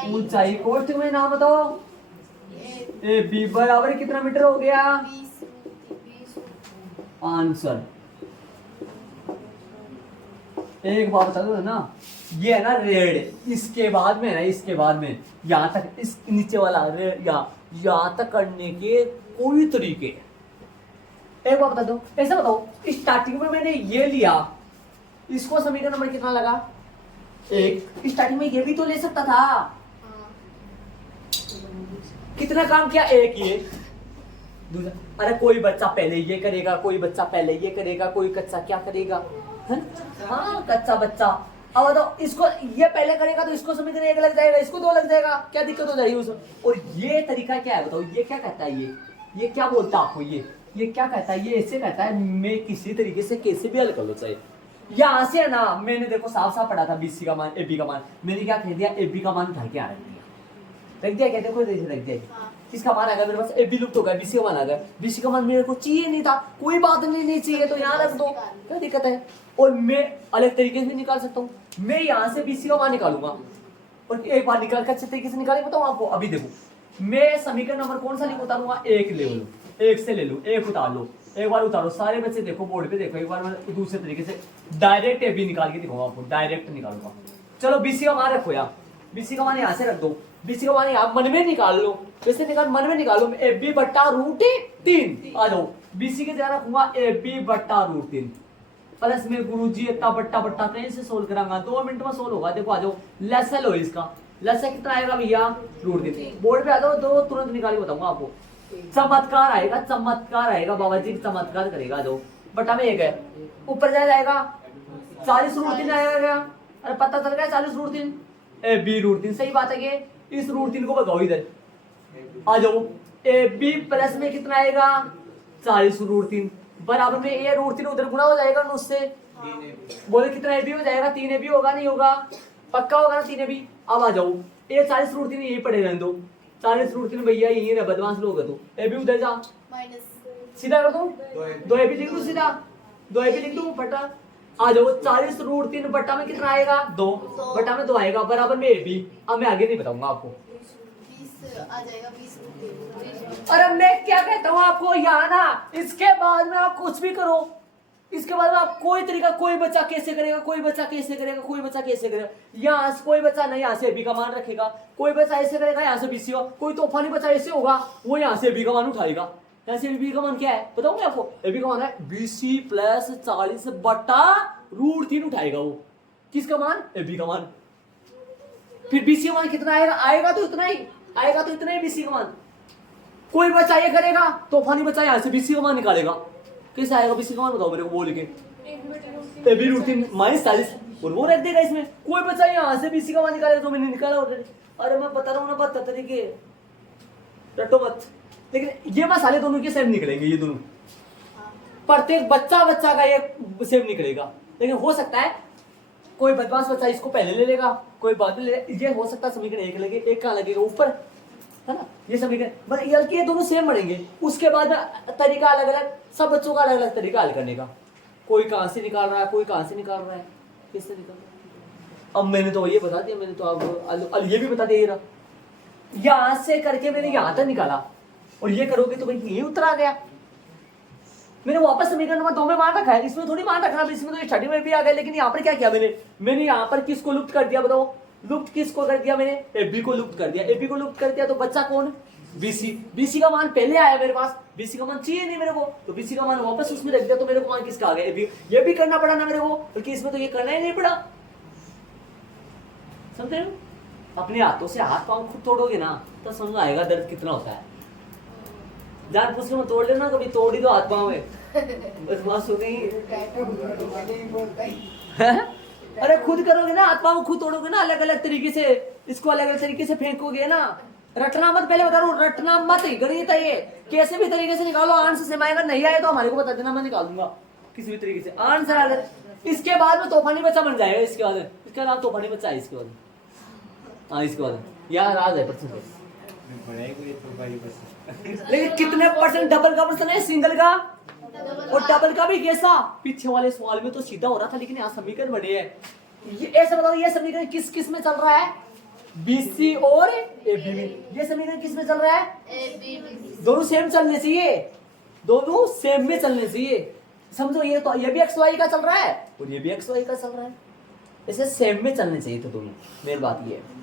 ऊंचाई, कोष्टक में नाम बताओ, ए बी बराबर कितना मीटर हो गया, आंसर। एक बात बता दो ना, ये है ना रेड, इसके बाद में है ना, इसके बाद में यहां तक, इस नीचे वाला रेड यहां तक करने के कोई तरीके, एक बात बता दो, ऐसा बताओ स्टार्टिंग में मैंने ये लिया, इसको समीकरण नंबर कितना लगा, 1, स्टार्टिंग में ये भी तो ले सकता था, कितना काम किया, 1 ये दूसरा, अरे कोई बच्चा पहले ये करेगा, कोई बच्चा पहले ये करेगा, कोई कच्चा क्या करेगा, हाँ कच्चा बच्चा। अब बताओ इसको ये पहले करेगा तो इसको समीकरण 1 लग जाएगा, इसको 2 लग जाएगा, क्या दिक्कत हो जाएगी उसमें। और ये तरीका क्या है बताओ, ये क्या कहता है, ये क्या बोलता है आपको, ये क्या कहता है, ये ऐसे कहता है मैं किसी तरीके से कैसे भी हल कर लो, चाहे यहां से है ना, मैंने देखो साफ साफ पढ़ा था बीसी का मान, एबी का मान, मैंने क्या कह दिया, एबी का मान उठा के रख दिया, कहते कोई रख दिया, किसका मान आ गया मेरे पास, एबी लुप्त हो गया, बीसी का मान आ गया, बीसी का मान मेरे को चाहिए नहीं था, कोई बात नहीं चाहिए तो यहाँ रख दो, क्या दिक्कत है। और मैं अलग तरीके से भी निकाल सकता हूँ, मैं यहाँ से बीसी का मान निकालूंगा, और एक बार निकाल कर अच्छे तरीके से निकाले बताऊँ आपको। अभी देखो मैं समीकरण नंबर कौन सा उतारूंगा, 1 ले लो, 1 से ले लो, 1 उतार लो, एक बार उतारो, सारे बच्चे देखो बोर्ड पे देखो, एक बार मैं दूसरे तरीके से डायरेक्ट एबी निकाल के दिखाऊंगा आपको, डायरेक्ट निकालूंगा। चलो बीसी का मान रखो यार, बीसी का मान यहाँ से रख दो, बीसी का मान यहाँ मन में निकाल लो, वैसे निकाल मन में निकालो, एबी बट्टा √3 आ जाओ, बीसी की जगह रखूंगा एबी बट्टा √3 प्लस में गुरुजी इतना बट्टा बट्टा कहीं से सोल्व कराऊंगा, 2 मिनट में सोल्व होगा। देखो आ जाओ, लसा लो इसका, लसा कितना आएगा भैया √3, बोर्ड पे आ जाओ, 2 तुरंत निकाल के बताऊंगा आपको, चमत्कार आएगा बाबा जी चमत्कार करेगा, जो बटा में 1 है, ऊपर जाएगा 40 √3 आएगा, अरे पता चल गया 40 √3, ए बी √3 सही बात है, ये इस √3 को बताओ, इधर आ जाओ, ए बी प्लस में कितना आएगा 40 √3 बराबर में ए √3 उधर गुना हो जाएगा ना उससे, बोले कितना ए बी हो जाएगा, 3 ए बी होगा, नहीं होगा, पक्का होगा ना 3 ए बी। अब आ जाओ, ये 40 √3 यही पड़े रहने दो, 40 √3 भैया यही है, बदमाश लोग है तो ए बी उधर जा, सीधा कर दो, 2 ए बी लिख दो, सीधा 2 ए बी लिख दो बटा, आ जाओ 40 √3 बटा में कितना आएगा 2, बटा में 2 आएगा बराबर में ए बी। अब मैं आगे नहीं बताऊंगा आपको, 20 आ जाएगा, 20 अरे मैं क्या कहता हूँ आपको, यहाँ ना इसके बाद में आप कुछ भी करो, इसके बाद में आप कोई तरीका, कोई बच्चा कैसे करेगा, कोई बच्चा कैसे करेगा, कोई बच्चा कैसे करेगा, यहाँ से कोई बच्चा नहीं यहाँ से एबी का मान रखेगा, कोई बच्चा ऐसे करेगा यहाँ से बीसी का, कोई तूफानी बच्चा ऐसे होगा वो यहाँ से एबी का मान उठाएगा, यहाँ से एबी का मान क्या है बताऊंगा आपको, एबी का मान है बीसी प्लस 40 बटा √3 उठाएगा वो, किसका मान एबी का मान, फिर बीसी का मान कितना आएगा, आएगा तो इतना ही बीसी का मान, कोई बच्चा ये करेगा तूफानी बच्चा यहाँ से बीसी का मान निकालेगा, कैसे आएगा बीसी का मान बताओ मेरे को, बोल के एबी √3 -40 और वो रख देगा इसमें, कोई बच्चा यहाँ से बीसी का मान निकालेगा, तो मैंने निकाला ऑलरेडी, अरे मैं बता रहा हूँ ना 72 तरीके, रटो मत, लेकिन ये मसाले दोनों के सेम निकलेंगे, ये दोनों प्रत्येक बच्चा का ये सेम निकलेगा, लेकिन हो सकता है कोई बदमाश बच्चा इसको पहले ले लेगा, कोई बाद में ले लेगा, ये हो सकता है समीकरण 1 लगे, 1 कहाँ लगेगा ऊपर, है ना, ये समीकरण मतलब ये दोनों सेम बढ़ेंगे, उसके बाद तरीका अलग अलग, सब बच्चों का अलग अलग तरीका हल करने का, कोई कहाँ से निकाल रहा है, कोई कहाँ से निकाल रहा है, किससे निकाल रहा है। अब मैंने तो ये बता दिया, मैंने तो अब ये भी बता दिया, यहाँ से करके मैंने यहाँ तक निकाला, और ये करोगे तो भाई यही उत्तर आ गया, मैंने वापस समीकरण नंबर 2 में मान रखा है, इसमें थोड़ी मान रखना, इसमें तो स्टडी में भी आ गया, लेकिन यहाँ पर क्या किया मैंने यहाँ पर किसको लुप्त कर दिया बताओ, लुप्त किसको कर दिया मैंने, एबी को लुप्त कर दिया, एबी को लुप्त कर दिया तो बच्चा कौन, बीसी, बीसी का मान पहले आया मेरे पास, बीसी का मान चाहिए नहीं मेरे को, तो बीसी का मान वापस उसमें रख दिया, तो मेरे को मान किसका आ गया, ये भी करना पड़ा ना मेरे को, बल्कि इसमें तो ये करना ही नहीं पड़ा। समझ रहे हो? अपने हाथों से हाथ पांव खुद तोड़ोगे ना तो समझ में आएगा दर्द कितना होता है। जान पूछ में तोड़ लेना, कभी तोड़ ही दो हाथ पांव में, बस बस हो गई। अरे खुद करोगे ना, हाथ पांव खुद तोड़ोगे ना, अलग अलग तरीके से, इसको अलग अलग तरीके से फेंकोगे ना। रटना मत, पहले बता रहा हूँ, रटना मत, गणित है ये, कैसे भी तरीके से निकालो, आंसर से आएगा, नहीं आए तो हमारे को बता देना, मैं निकाल दूंगा किसी भी तरीके से आंसर आ जाए। इसके बाद में तूफानी बच्चा बन जाएगा, इसके बाद इसका नाम तूफानी बच्चा है इसके बाद। हाँ इसके बाद यार राज है परसेंट, लेकिन कितने परसेंट डबल का प्रश्न है, सिंगल का और डबल का भी कैसा। पीछे वाले सवाल में तो सीधा हो रहा था, लेकिन यहाँ समीकरण बने हैं। ये ऐसा बताओ, ये समीकरण किस किस में चल रहा है, बीसी और एबी में। ये समीकरण किस में चल रहा है, दोनों सेम चलने चाहिए, दोनों सेम में चलने चाहिए। समझो, ये तो ये भी एक्स वाई का चल रहा है और ये भी एक्स वाई का चल रहा है, ऐसे सेम में चलने चाहिए थे दोनों। मेरी बात ये है,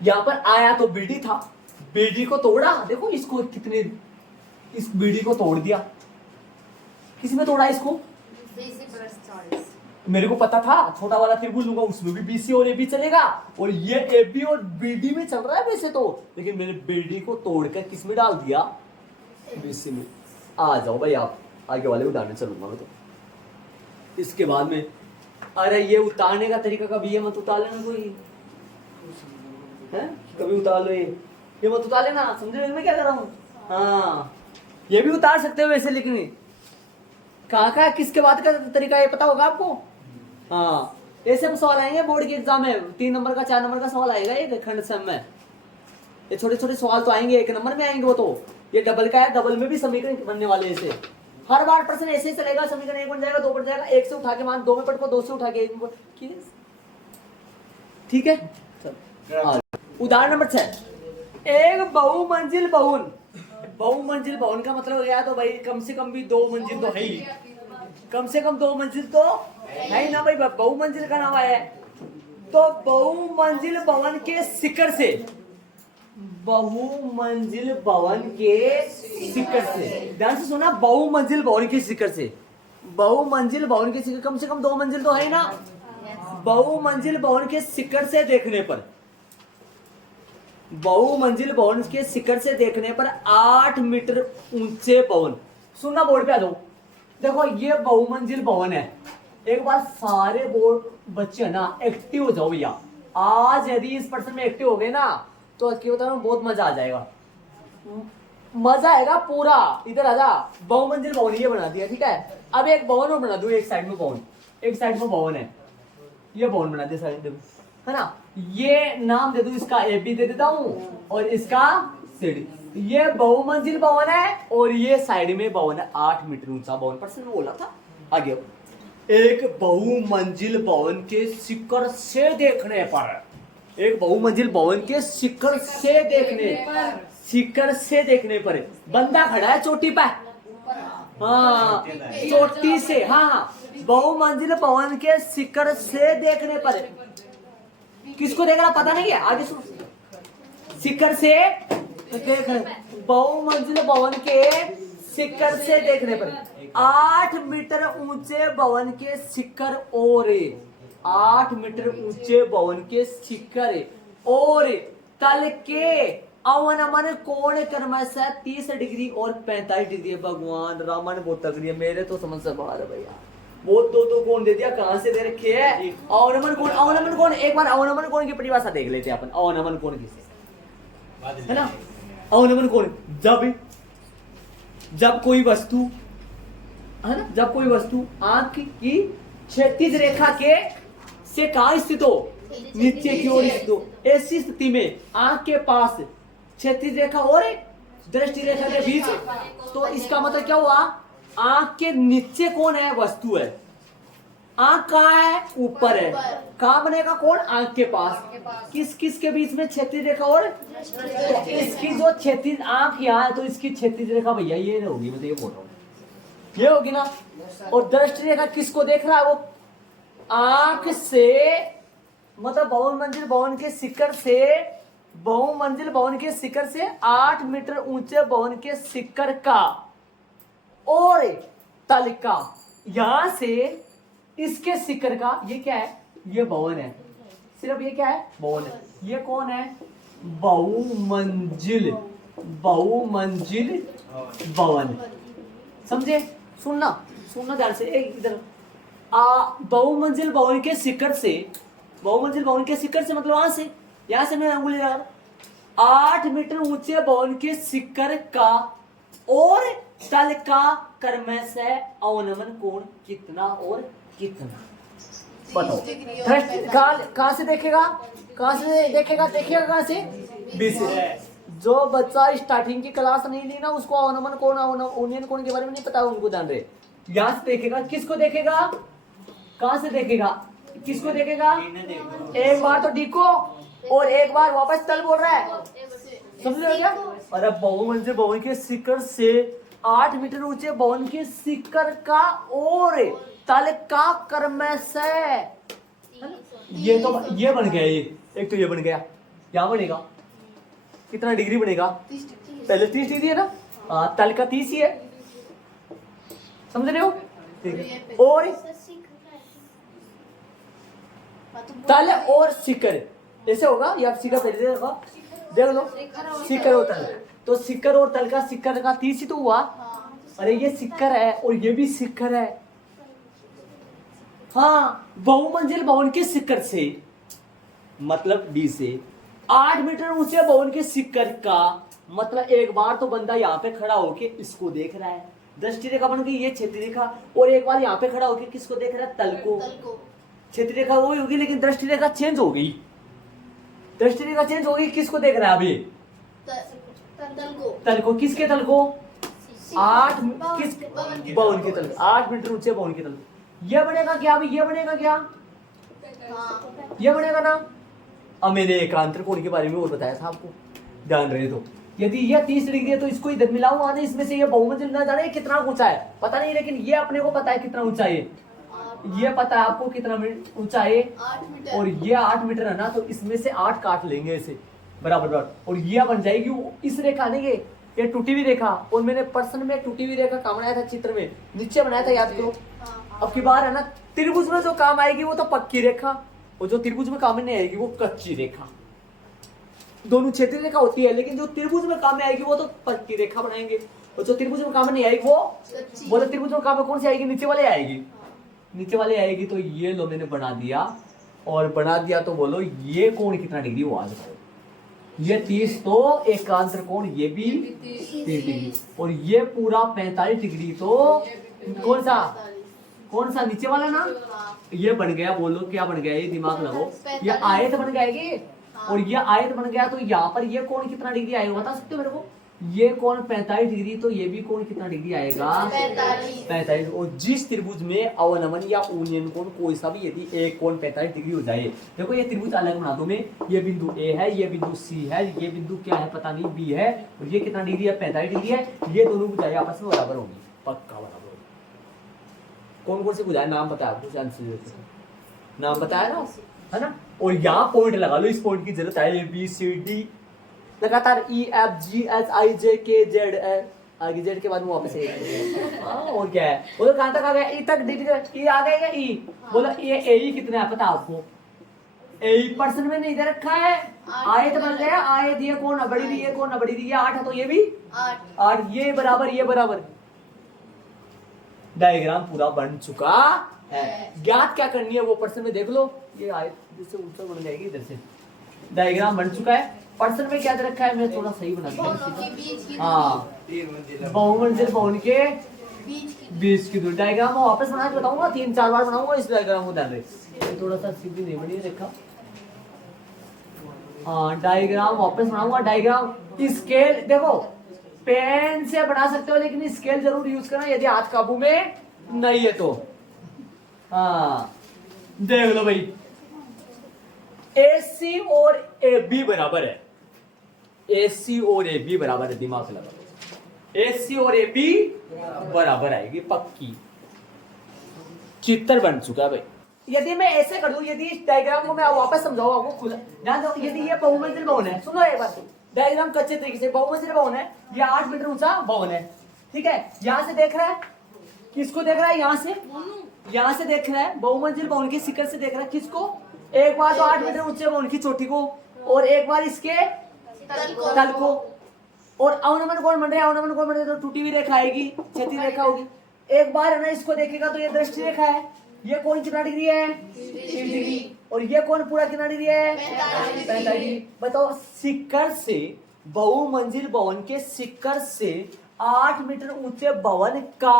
यहाँ पर आया तो बीडी था, बीडी को तोड़ा, देखो इसको कितने, इस बीडी को तोड़ दिया, किसी में तोड़ा इसको, मेरे को पता था छोटा वाला फिर बोलूंगा, उसमें भी बीसी और एबी चलेगा, और ये एबी और बीडी में चल रहा है वैसे तो, लेकिन मैंने बीडी को तोड़कर किस में डाल दिया, बीसी में। आ जाओ भाई, आप आगे वाले उतारने चलूंगा मैं तो। इसके बाद में, अरे ये उतारने का तरीका कभी ये मत उतार लेना कोई है, कभी उतार लो ये मत उतार लेना, समझे मैं क्या कर रहा हूँ। हाँ ये भी उतार सकते हो वैसे, लेकिन कहाँ किसके बाद का तरीका ये पता होगा आपको। हाँ ऐसे सवाल आएंगे बोर्ड के एग्जाम में, 3 नंबर का 4 नंबर का सवाल आएगा ये खंड सम में, ये छोटे छोटे सवाल तो आएंगे, 1 नंबर में आएंगे वो तो। ये डबल का है, डबल में भी समीकरण बनने वाले ऐसे, हर बार प्रश्न ऐसे ही चलेगा, समीकरण 1 बन जाएगा, 2 बन जाएगा, 1 से उठा के मान 2 में पढ़ को, 2 से उठा के 1 में, ठीक है। उदाहरण नंबर 6, एक बहुमंजिल भवन, बहुमंजिल भवन का मतलब हो गया तो भाई कम से कम भी 2 मंजिल तो है ही, कम से कम 2 मंजिल तो है ही ना भाई, बहुमंजिल का नाम है। तो बहुमंजिल भवन के शिखर से, बहुमंजिल भवन के शिखर से, ध्यान से सुना, बहुमंजिल भवन के शिखर से, बहुमंजिल भवन के शिखर, कम से कम 2 मंजिल तो है ही ना। बहुमंजिल भवन के शिखर से देखने पर, बहुमंजिल भवन के शिखर से देखने पर 8 मीटर ऊंचे भवन, सुनना बोर्ड पे आ जाओ, देखो ये बहुमंजिल भवन है। एक बार सारे बोर्ड बच्चे ना एक्टिव हो जाओ भैया, आज यदि इस पर्सन में एक्टिव हो गए ना तो क्या बता रहा हूँ, बहुत मजा आ जाएगा, मजा आएगा पूरा। इधर आजा, बहुमंजिल भवन ये बना दिया, ठीक है। अब एक भवन और बना दो, एक साइड में भवन, एक साइड में भवन है, ये भवन बना दिया साइड में, है ना। ये नाम दे दो, इसका एबी दे देता हूँ और इसका सीडी। ये बहुमंजिल भवन है और ये साइड में भवन है, 8 मीटर ऊंचा भवन, परसेंट में बोला था। आगे एक बहुमंजिल भवन के शिखर से देखने पर, एक बहुमंजिल भवन के शिखर से देखने पर, शिखर से देखने पर बंदा खड़ा है चोटी पे, हाँ चोटी से, हाँ बहुमंजिल भवन के शिखर से देखने पर, किसको देख रहा पता नहीं है, आगे सुन, शिखर से देख रहे, बहुमंजिल भवन के शिखर से देखने पर 8 मीटर ऊंचे भवन के शिखर और 8 मीटर ऊंचे भवन के शिखर और तल के अवनमन कोण क्रमशः 30 डिग्री और 45 डिग्री। भगवान रामन बहुत तगड़ी, मेरे तो समझ से बाहर है भैया, वो दो कोण दे दिया, कहां से दे रखे है अवनमन कोण। अवनमन कोण, एक बार अवनमन कोण की परिभाषा देख लेते हैं अपन, अवनमन कोण किसे है ना। अवनमन कोण, जब कोई वस्तु है ना, जब कोई वस्तु आंख की क्षैतिज रेखा के से कहां स्थित हो, नीचे की ओर स्थित हो, ऐसी स्थिति में आंख के पास क्षैतिज रेखा और दृष्टि रेखा के बीच, तो इसका मतलब क्या हुआ, आंख के नीचे कौन है, वस्तु है, आंख कहाँ है, ऊपर है, कहाँ बनेगा कौन, आंख के पास, किस किस के बीच में क्षैतिज रेखा और, तो इसकी जो क्षैतिज आंख यहाँ है तो इसकी क्षैतिज रेखा भैया ये होगी, मैं तो ये बोल रहा हूँ ये होगी ना। और दृष्टि रेखा किसको देख रहा है, वो आंख से, मतलब बहुमंजिल भवन के शिखर से बहुमंजिल भवन के शिखर से 8 मीटर ऊंचे भवन के शिखर का और तल का, यहां से इसके शिखर का, ये क्या है, ये भवन है, सिर्फ ये क्या है, भवन है। ये कौन है, बहुमंजिल, बहुमंजिल भवन। समझे, सुनना सुनना ध्यान से, एक इधर बहुमंजिल भवन के शिखर से, बहुमंजिल भवन के शिखर से मतलब वहां से, यहां से मैं अंगुली लगा, 8 मीटर ऊंचे भवन के शिखर का और तल का क्रमश से अवनमन कोण कितना और कितना, बताओ। कहां से देखेगा, कहां से देखेगा, देखिएगा कहां से, बी से। जो बच्चा स्टार्टिंग की क्लास नहीं ली ना, उसको अवनमन कोण, अवनयन कोण के बारे में नहीं पता, उनको ध्यान रहे। यहां से देखेगा, किसको देखेगा, कहां से देखेगा, किसको देखेगा, एक बार तो डी को और एक बार वापस तल बोल रहा है, समझ रहे हो क्या। अरे बहुमंजिल भवन के शिखर से 8 मीटर ऊंचे भवन के शिखर का और तल का क्रमश है, ये तो ये बन गया, ये एक तो ये बन गया, क्या बनेगा, कितना डिग्री बनेगा, पहले 30 डिग्री है ना, तल का 30 ही है, समझ रहे हो, ठीक है। और तल और शिखर ऐसे होगा, या शिखर पहले होगा, देख लो, शिखर और तल, तो शिखर और तल का, शिखर का 30 ही तो हुआ। अरे ये शिखर है और ये भी शिखर है, हाँ। बहुमंजिल भवन के शिखर से मतलब डी से 8 मीटर ऊंचे भवन के शिखर का मतलब, एक बार तो बंदा यहाँ पे खड़ा होके इसको देख रहा है, दृष्टि रेखा बन गई, ये क्षेत्र रेखा, और एक बार यहाँ पे खड़ा होके किसको देख रहा है, तल को। क्षेत्र रेखा वही होगी लेकिन दृष्टि रेखा चेंज हो गई, दृष्टि रेखा चेंज हो गई, किसको देख रहा है अभी, तल को, किसके तल को, 8 किस भवन के तल, 8 मीटर ऊंचे भवन के तल। ये बनेगा क्या अभी, ये बनेगा क्या, ये बनेगा ना। अब मैंने एकांतर कोण के बारे में और बताया था आपको, ध्यान रहे तो, यदि ये 30 डिग्री है तो इसको इधर मिलाऊं आने, इसमें से ये बहुमंजिल ना जाने कितना ऊंचा है पता नहीं, लेकिन ये अपने को पता है कितना ऊंचा है, ये पता है आपको कितना ऊंचा है, और ये 8 मीटर है ना, तो इसमें से 8 काट लेंगे ऐसे बराबर बराबर, और ये बन जाएगी इस रेखा नहीं, ये टूटी हुई रेखा। और मैंने पर्सन में टूटी हुई रेखा काम बनाया था, चित्र में नीचे बनाया था, याद करो। अब की बार है ना, त्रिभुज में जो काम आएगी वो तो पक्की रेखा, और जो त्रिभुज में काम नहीं आएगी वो कच्ची रेखा। दोनों क्षेत्रीय रेखा होती है, लेकिन जो त्रिभुज में काम में आएगी वो तो पक्की रेखा बनाएंगे, और जो त्रिभुज में काम नहीं आएगी वो बोले, त्रिभुज में काम में कौन सी आएगी, नीचे वाले आएगी, नीचे वाले आएगी। तो ये लो मैंने बना दिया, और बना दिया तो बोलो ये कोण कितना डिग्री हुआ, ये 30, तो एकांतर कोण ये भी 30 डिग्री, और ये पूरा 45 डिग्री, तो कौन सा नीचे वाला ना, ये बन गया। बोलो क्या बन गया, ये दिमाग लगाओ, ये आयत बन गया ये, और ये आयत बन गया, तो यहाँ पर ये कोण कितना डिग्री आएगा बता सकते हो मेरे को, ये कोण 45 डिग्री, तो ये भी कोण कितना डिग्री आएगा, 45। और जिस त्रिभुज में अवनमन या उन्नयन कोण कोई सा भी यदि एक कोण 45 डिग्री हो जाए, देखो ये त्रिभुज अलग बना दो मैं, ये बिंदु ए है, ये बिंदु सी है, ये बिंदु क्या है पता नहीं बी है, और ये कितना डिग्री है, 45 डिग्री है, ये दोनों भुजाएं आपस में बराबर होंगी, पक्का बराबर होगी। कौन कौन सी भुजाएं नाम बताया आपको, नाम बताया ना, है ना। और यहाँ पॉइंट लगा लो, इस पॉइंट की जरूरत है, ए बी सी डी लगातार, E F G H I जे के जेड, आगे जेड के बाद में वापस और क्या है, बोलो कहां तक आ गया, ई तक, ई आ गया, ई बोलो ये ए कितना है पता आपको, ए पर्सन में नहीं दे रखा है, आयत बन गया, आयत ये कौन बड़ी दी, ये कौन बड़ी दी, ये 8 है तो ये भी 8, ये बराबर, डायग्राम पूरा बन चुका है। ज्ञात क्या करनी है वो पर्सन में देख लो, ये आयत जिससे ऊंचा बन जाएगी, इधर से डायग्राम बन चुका है। पर्सन में क्या दे रखा है, मैं थोड़ा सही बना दिया, हाँ, बहुमंजिल भवन के बीच की दूरी, डायग्राम में वापस बना के बताऊंगा, 3-4 बार बनाऊंगा इस डायग्राम को, ध्यान रहे, थोड़ा सा सीधी नहीं बनी देखा, हाँ, डायग्राम वापस बनाऊंगा। डायग्राम स्केल देखो, पेन से बना सकते हो, लेकिन स्केल जरूर यूज करना यदि हाथ काबू में नहीं है तो, हाँ, देख लो भाई, AC और AB बराबर है, AC और AB बराबर है, दिमाग से लगा, AC और AB बराबर आएगी पक्की, चित्र बन चुका है भाई। यदि मैं ऐसे कर दूं, यदि इस डायग्राम को मैं वापस समझाऊं आपको खुद ध्यान दो, यदि ये बहुमंजिल भवन है, सुनो एक बार डायग्राम कच्चे तरीके से, बहुमंजिल भवन है, ये 8 मीटर ऊंचा भवन है, ठीक है। यहां से देख रहा है, किसको देख रहा है, यहां से देख रहा है, बहुमंजिल भवन के शिखर से देख रहा है किसको, एक बार तो 8 मीटर ऊंचे भवन की चोटी को, और एक बार इसके तल को। और अवनमन कोण बन रहा है, अवनमन कोण बन रहा है तो टूटी हुई रेखा आएगी, क्षैतिज रेखा होगी। एक बार है ना इसको देखेगा तो ये दृष्टि रेखा है, ये कौन कितना डिग्री है, 30 डिग्री, और ये कौन पूरा कितना डिग्री है, 45 डिग्री। बताओ शिखर से, बहुमंजिल भवन के शिखर से 8 मीटर ऊंचे भवन का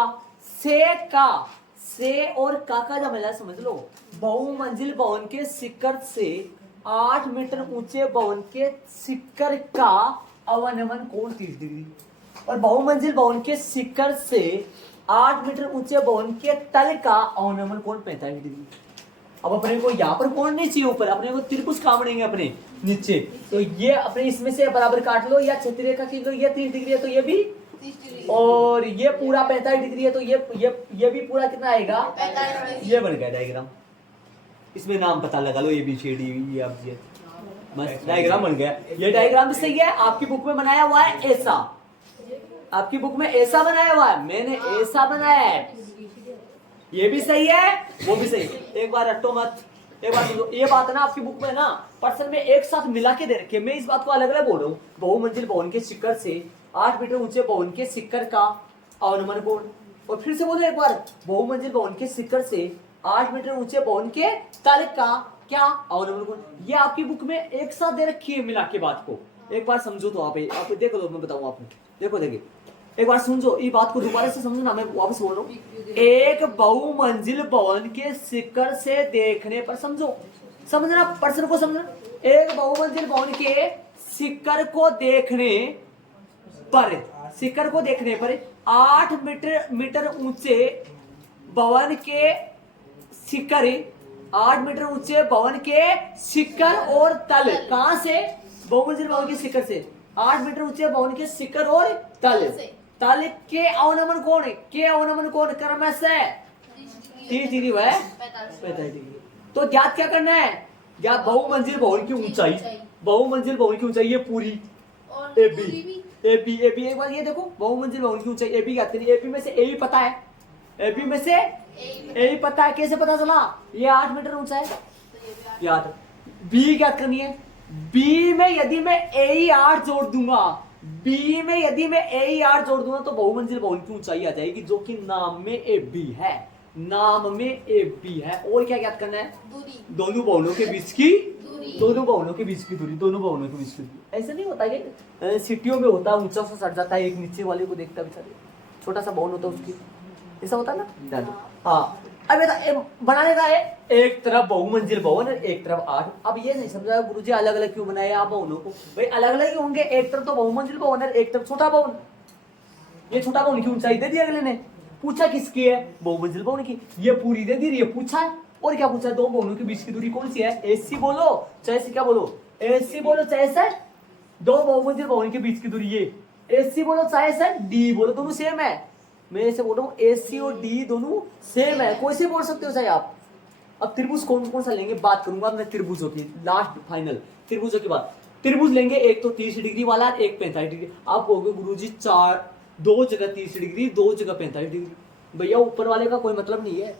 से और का जब मिला समझ लो, बहुमंजिल भवन के शिखर से 8 मीटर ऊंचे भवन के शिखर का अवनमन कोण 30 डिग्री, और बहुमंजिल भवन के शिखर से 8 मीटर ऊंचे भवन के तल का अवनमन कोण 45 डिग्री। अब अपने को यहाँ पर कोण नहीं चाहिए ऊपर, अपने को त्रिभुज कामड़ेंगे अपने नीचे, तो ये अपने इसमें से बराबर काट लो, या क्षैतिज रेखा खींच लो, ये 30 डिग्री है तो ये भी 30 डिग्री, और ये पूरा 45 डिग्री है तो ये भी पूरा कितना आएगा, 45 डिग्री। ये बन गया डायग्राम। इसमें नाम पता लगा लो, ABCD ये अब ये बस डायग्राम बन गया। ये डायग्राम भी सही है, आपकी बुक में बनाया हुआ है ऐसा, आपकी बुक में ऐसा बनाया हुआ है, मैंने ऐसा बनाया है, ये भी सही है वो भी सही है। एक बार रटो मत, एक बार सुनो, ये बात है ना आपकी बुक में ना पर्सन में एक साथ मिला के दे रखे, मैं इस बात को अलग अलग बोल रहा हूँ। बहुमंजिल भवन के शिखर से 8 मीटर ऊंचे भवन के शिखर का अवनमन कोण, और फिर से बोलो एक बार, बहुमंजिल भवन के शिखर से 8 मीटर ऊंचे भवन के तल का क्या अवनमन कोण, ये आपकी बुक में एक साथ दे रखी है मिला के बात को। एक बार समझो तो आप देखो, तो मैं बताऊं आपको, देखो देखिए एक बार समझो, ये बात को दोबारा से समझो ना, मैं वापस बोल रहा हूँ। एक बहुमंजिल भवन के शिखर से देखने पर, समझना पर्सन को समझना, एक बहुमंजिल भवन के शिखर को देखने पर 8 मीटर ऊंचे भवन के शिखर, 8 मीटर ऊंचे भवन के शिखर और तल, कहां से, बहुमंजिल भवन के शिखर से 8 मीटर ऊंचे भवन के शिखर और तल के अवनमन कोण, क्रमशः 30 डिग्री व 45 डिग्री। तो ज्ञात क्या करना है, ज्ञात बहुमंजिल भवन की ऊंचाई, बहुमंजिल भवन की ऊंचाई ये पूरी AB एक बार ये देखो, बहुमंजिल भवन की ऊंचाई AB ज्ञात करिए। AB में से A पता है, AB में से A पता है, कैसे पता चला, ये 8 मीटर ऊंचा है, याद। B ज्ञात करनी है, B में यदि मैं AE8 जोड़ दूंगा, B में यदि मैं AE8 जोड़ दूंगा तो बहुमंजिल भवन की ऊंचाई आ जाएगी, जो कि नाम में AB है, नाम में AB है। और क्या ज्ञात करना है, दोनों भवनों के बीच की दूरी, दोनों भवनों के बीच की दूरी। ऐसा नहीं होता कि सिटियों में होता है ऊंचा सा सट जाता है, एक नीचे वाले को देखता बेचारे, छोटा सा भवन होता है उसकी, ऐसा होता है ना। हाँ अब बनाने का है, एक तरफ बहुमंजिल भवन और एक तरफ 8। अब ये नहीं समझा गुरुजी अलग अलग क्यों बनाए आप भवनों को, भाई अलग अलग ही होंगे, एक तरफ तो बहुमंजिल भवन और एक तरफ छोटा भवन। ये छोटा भवन की ऊंचाई दे दी अगले ने, पूछा किसकी है, बहुमंजिल भवन की, ये पूरी दे दी, ये पूछा है, और क्या पूछा, दो भवनों के बीच की दूरी कौन सी है, AC बोलो चाहे से क्या बोलो, AC बोलो चाहे से, दो बहुमंजिल भवन के बीच की दूरी ये, AC बोलो चाहे से D बोलो, दोनों सेम है। मैं ऐसे बोल रहा हूँ AC और D दोनों सेम है, कोई से बोल सकते हो चाहे आप। अब त्रिभुज कौन सा लेंगे बात करूंगा मैं त्रिभुजों की, लास्ट फाइनल त्रिभुजों की बात। त्रिभुज लेंगे, एक तो 30 डिग्री वाला, एक 45 डिग्री। आप कहोगे गुरुजी दो जगह 30 डिग्री, दो जगह 45 डिग्री। भैया ऊपर वाले का कोई मतलब नहीं है,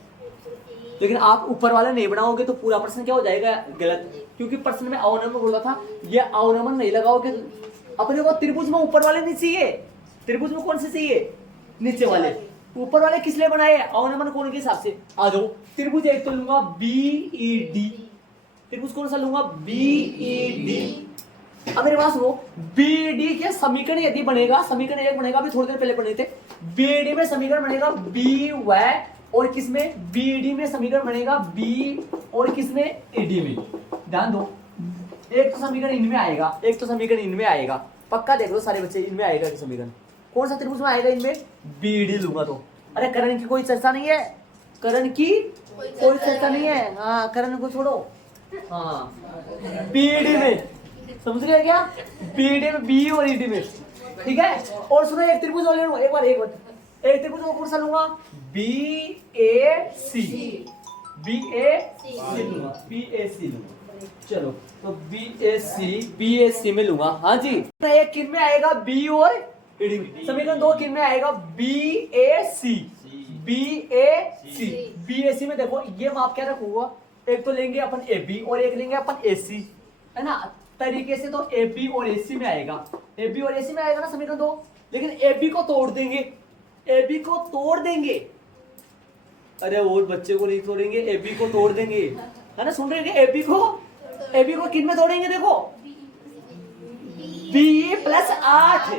लेकिन आप ऊपर वाला नहीं बनाओगे तो पूरा प्रश्न क्या हो जाएगा, गलत। क्योंकि प्रश्न में अवनमन बोला था, ये अवनमन नहीं लगाओगे। अपने को त्रिभुज में ऊपर वाले नहीं चाहिए, त्रिभुज में कौन से चाहिए, नीचे वाले। ऊपर वाले किस लिए बनाए, अवनमन कोण के हिसाब से। आ जाओ, त्रिभुज एक तो लूंगा BED, त्रिभुज कौन सा लूंगा, BED। अब मेरे पास सुनो, BD के समीकरण यदि बनेगा, समीकरण एक बनेगा, अभी थोड़ी देर पहले पढ़े थे। BD में समीकरण बनेगा BY, और किसमें, BD में समीकरण बनेगा B, और किसमें, AD में। ध्यान दो, एक तो समीकरण इनमें आएगा, एक तो समीकरण इनमें आएगा, पक्का देख लो सारे बच्चे, इनमें आएगा समीकरण। कौन सा त्रिभुज में आएगा, इनमें BD लूंगा तो। अरे करण की कोई चर्चा नहीं है, करण की कोई चर्चा नहीं है, हाँ करण को छोड़ो। हाँ BD में समझ गए क्या, BD में B और ED में, ठीक है। और सुनो एक त्रिभुज और ले लो, एक बार एक त्रिभुज को कौन सा लूंगा, BAC, बी ए सी लूंगा, बी ए सी लूंगा। चलो तो बी ए सी में लूंगा। हाँ जी, एक किन में आएगा बी और ईडी। समीकरण 2 किन में आएगा बी ए सी, बी ए सी। बी ए सी में देखो ये माप क्या रखूंगा, एक तो लेंगे अपन ए बी और एक लेंगे अपन ए सी, है ना। तरीके से तो ए बी और ए सी में आएगा, ए बी और ए सी में आएगा ना समीकरण 2। लेकिन ए बी को तोड़ देंगे, ए बी को तोड़ देंगे। अरे और बच्चे को नहीं तोड़ेंगे, ए बी को तोड़ देंगे, है ना। सुन रहे हैं, ए बी को किन में तोड़ेंगे, देखो बी प्लस 8।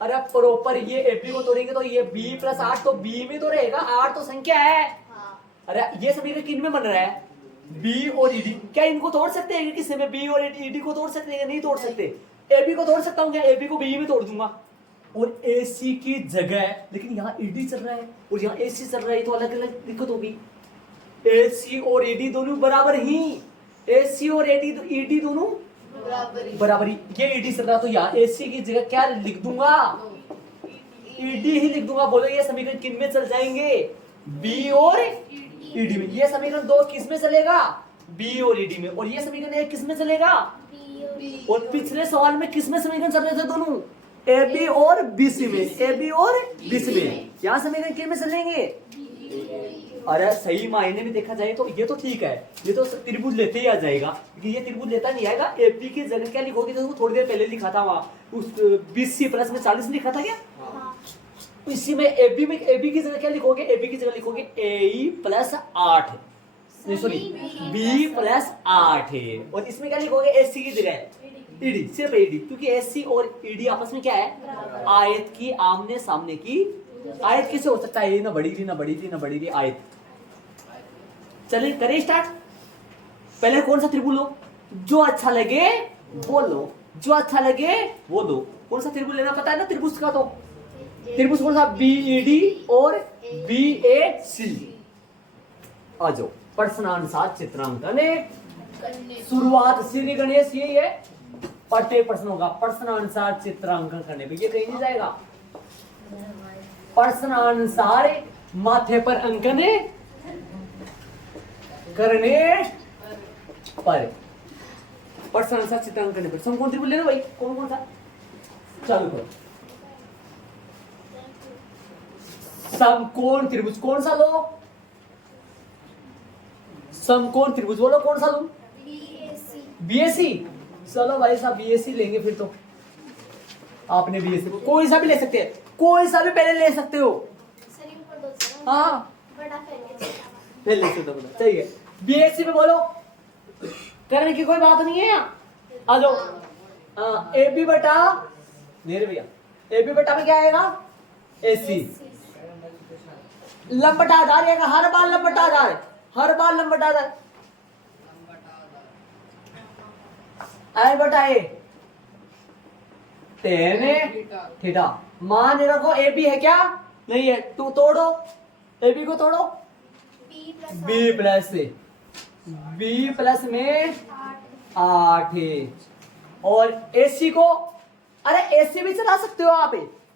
अरे प्रॉपर ये ए बी को तोड़ेंगे तो ये बी प्लस 8 तो बी में तो रहेगा, 8 तो संख्या है। अरे ये समीकरण किन में बन रहा है, बी और ईडी। क्या इनको तोड़ सकते हैं किसी में, बी और ईडी को तोड़ सकते हैं, नहीं तोड़ सकते। ए बी को तोड़ सकता हूँ क्या, ए बी को बी में तोड़ दूंगा और ए सी की जगह, लेकिन यहाँ ईडी चल रहा है और यहाँ ए सी चल रहा है, तो अलग अलग दिक्कत होगी। ए सी और ईडी दोनों बराबर ही, ए सी और ईडी दोनों बराबर ही। ये ईडी चल रहा तो यहाँ ए सी की जगह क्या लिख दूंगा, ईडी ही लिख दूंगा। बोलो ये समीकरण किन में चल जाएंगे, बी और ईडी में। ये समीकरण 2 किस में चलेगा, बी और ईडी में। और ये समीकरण 1 किस में चलेगा, और पिछले सवाल में किस में समीकरण चल रहे थे दोनों, ए बी और बी सी में, ए बी और बी सी में। यहाँ समीकरण किन में चलेंगे। अरे सही मायने में देखा जाए तो ये तो ठीक है, ये तो त्रिभुज लेते ही आ जाएगा, क्योंकि ये त्रिभुज लेता नहीं आएगा। ए बी की जगह क्या लिखोगे, तो थोड़ी देर पहले लिखा था वहाँ उस बी सी प्लस में 40 लिखा था क्या। इसी में ए बी की जगह क्या लिखोगे, ए बी की जगह लिखोगे ए प्लस 8, नहीं सॉरी बी प्लस 8 है। और इसमें क्या लिखोगे, ए सी की जगह ईडी, सिर्फ ईडी, क्योंकि ए सी और ईडी आपस में क्या है, आयत की आमने सामने की। आयत किसे हो सकता है, ना बड़ी थी ना बड़ी थी ना बड़ी थी, आयत। चलिए करें स्टार्ट। पहले कौन सा त्रिभुज लो, जो अच्छा लगे वो लो, जो अच्छा लगे वो दो। कौन सा त्रिभुज लेना पता है ना त्रिभुज का, तो त्रिभुज कौन सा, बी ई डी और बी ए सी। आ जाओ प्रश्नानुसार चित्रांकन। शुरुआत श्री गणेश यही है, पढ़ते प्रश्न होगा प्रश्नानुसार चित्रांकन करने पे, ये कहीं नहीं जाएगा। प्रश्नानुसार माथे पर अंकन करने पर, प्रश्नानुसार चित्रांकन करने पर। समकोण त्रिभुज लेना भाई, कौन कौन सा, चालू करो। समकोण त्रिभुज कौन सा लो, समकोण त्रिभुज बोलो कौन सा लूं, बीएससी। चलो भाई साहब बीएससी लेंगे फिर तो। आपने बीएससी कोई सा भी ले सकते हैं, कोई सा भी पहले ले सकते हो। हाँ पहले से तो चाहिए। बीएससी में बोलो, करने की कोई बात नहीं है। आ जाओ ए बी बटा, नहीं भैया, ए बी बटा में क्या आएगा, ए सी। लंबटा आधार आएगा, हर बार लंबटा आधार, हर बार लंबटा आधार। आई बटा ए टेन थीटा। मान रखो ए बी है क्या, नहीं है, तू तोड़ो ए बी को, तोड़ो बी प्लस से, बी प्लस में 8 है। और ए सी को, अरे ए सी भी चला सकते हो आप,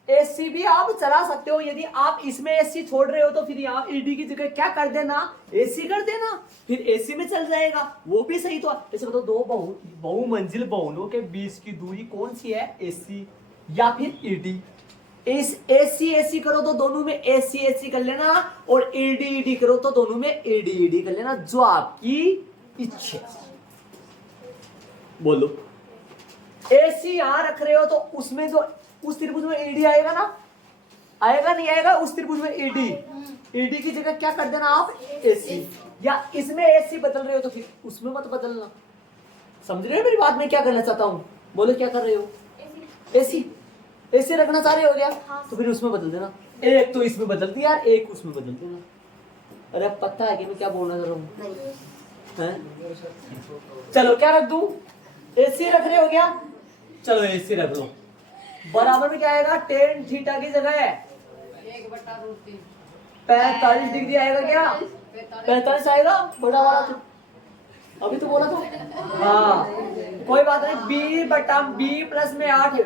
एसी भी आप चला सकते हो। यदि आप इसमें एसी छोड़ रहे हो तो फिर यहाँ ईडी की जगह क्या कर देना, एसी कर देना, फिर एसी में चल जाएगा, वो भी सही। तो ऐसे बताओ, दो बहुमंजिल भवनों के बीच की दूरी कौन सी है, एसी या फिर ईडी। इस एसी एसी करो तो दोनों में एसी एसी कर लेना, और ईडी ईडी करो तो दोनों में ईडी ईडी कर लेना, जो आपकी इच्छा। बोलो एसी यहां रख रहे हो तो उसमें जो उस त्रिभुज में ईडी आएगा ना, आएगा नहीं आएगा, उस त्रिभुज में ईडी, ईडी की जगह क्या कर देना आप, एसी। या इसमें एसी बदल रहे हो तो फिर उसमें मत बदलना। समझ रहे हो मेरी बात, मैं क्या करना चाहता हूँ, बोलो क्या कर रहे हो, एसी एसी रखना चाह रहे हो क्या, तो फिर उसमें बदल देना। एक तो इसमें बदल दिया, एक उसमें बदल देना। अरे पता है कि मैं क्या बोलना चाह रहा हूँ। चलो क्या रख दूं, एसी रख रहे हो क्या, चलो एसी रख लो। बराबर में क्या आएगा, टेन थीटा की जगह है 45 डिग्री आएगा क्या, 45 आएगा, बड़ा वाला तो अभी तो बोला तो। हाँ कोई बात नहीं, बी बटा बी प्लस में 8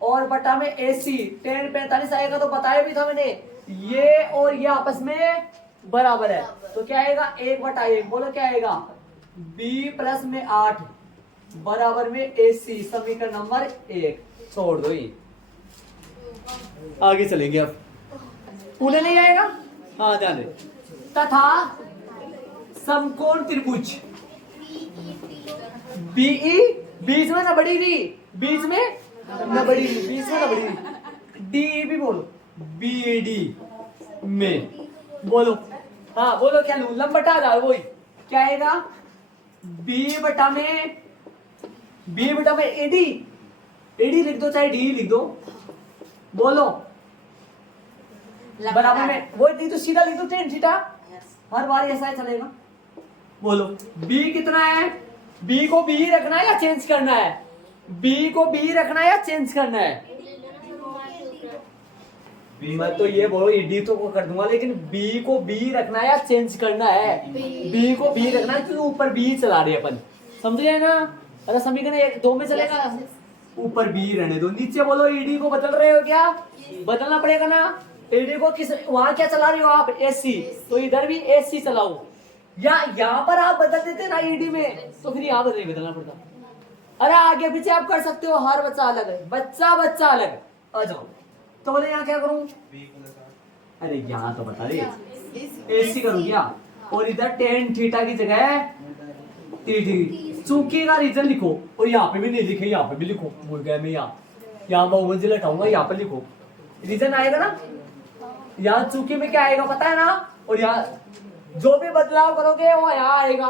और बटा में एसी, टेन 45 आएगा। तो बताया भी था मैंने, ये और ये आपस में बराबर है। तो क्या आएगा 1/1, बोलो क्या आएगा b प्लस में 8 बराबर में AC, समीकरण नंबर 1। छोड़ दो ये, आगे चलेंगे अब। उन्हें नहीं आएगा, हाँ ध्यान दे। तथा समकोण त्रिभुज BE, बीच में ना बड़ी डी, बीच में ना बड़ी डी, बीच में ना बड़ी डी, DE भी बोलो, BD में बोलो, हाँ बोलो क्या लूं, लंबटा आ जाओ वही, क्या आएगा B बटा में AD, AD लिख दो चाहे D लिख दो, बोलो बराबर में वो डी, तो सीधा लिख दो tan थीटा, हर बार ऐसा ही चलेगा। बोलो B कितना है, B को B रखना है या चेंज करना है, B को B रखना है या चेंज करना है। मैं तो ये बोलो ईडी तो कर दूंगा, लेकिन B को B रखना है या चेंज करना है। B को B रखना है क्योंकि ऊपर B चला रहे अपन, समझ गए ना। अरे समीकरण 1-2 में चलेगा, ऊपर B रहने दो। नीचे बोलो ईडी को बदल रहे हो क्या, बदलना पड़ेगा ना। ईडी को किस, वहां क्या चला रहे हो आप, AC, तो इधर भी AC चलाओ, या यहाँ पर आप बदल देते ना ईडी में, तो फिर यहाँ नहीं बदलना पड़ता। अरे आगे पीछे आप कर सकते हो, हर बच्चा अलग है, बच्चा अलग। आ जाओ, तो बोले यहाँ क्या करूं, अरे यहाँ तो बता दे AC करूं क्या, और इधर tan थीटा की जगह 30 डिग्री, चूंकि का रीजन लिखो, और यहाँ पे भी नहीं लिखे, यहाँ पे भी लिखो, भूल गया मैं, यहाँ बहुमंजिल हटाऊंगा, यहाँ पे लिखो, रीजन आएगा ना। यहाँ चूंकि में क्या आएगा पता है ना, और यहाँ जो भी बदलाव करोगे वो यहाँ आएगा।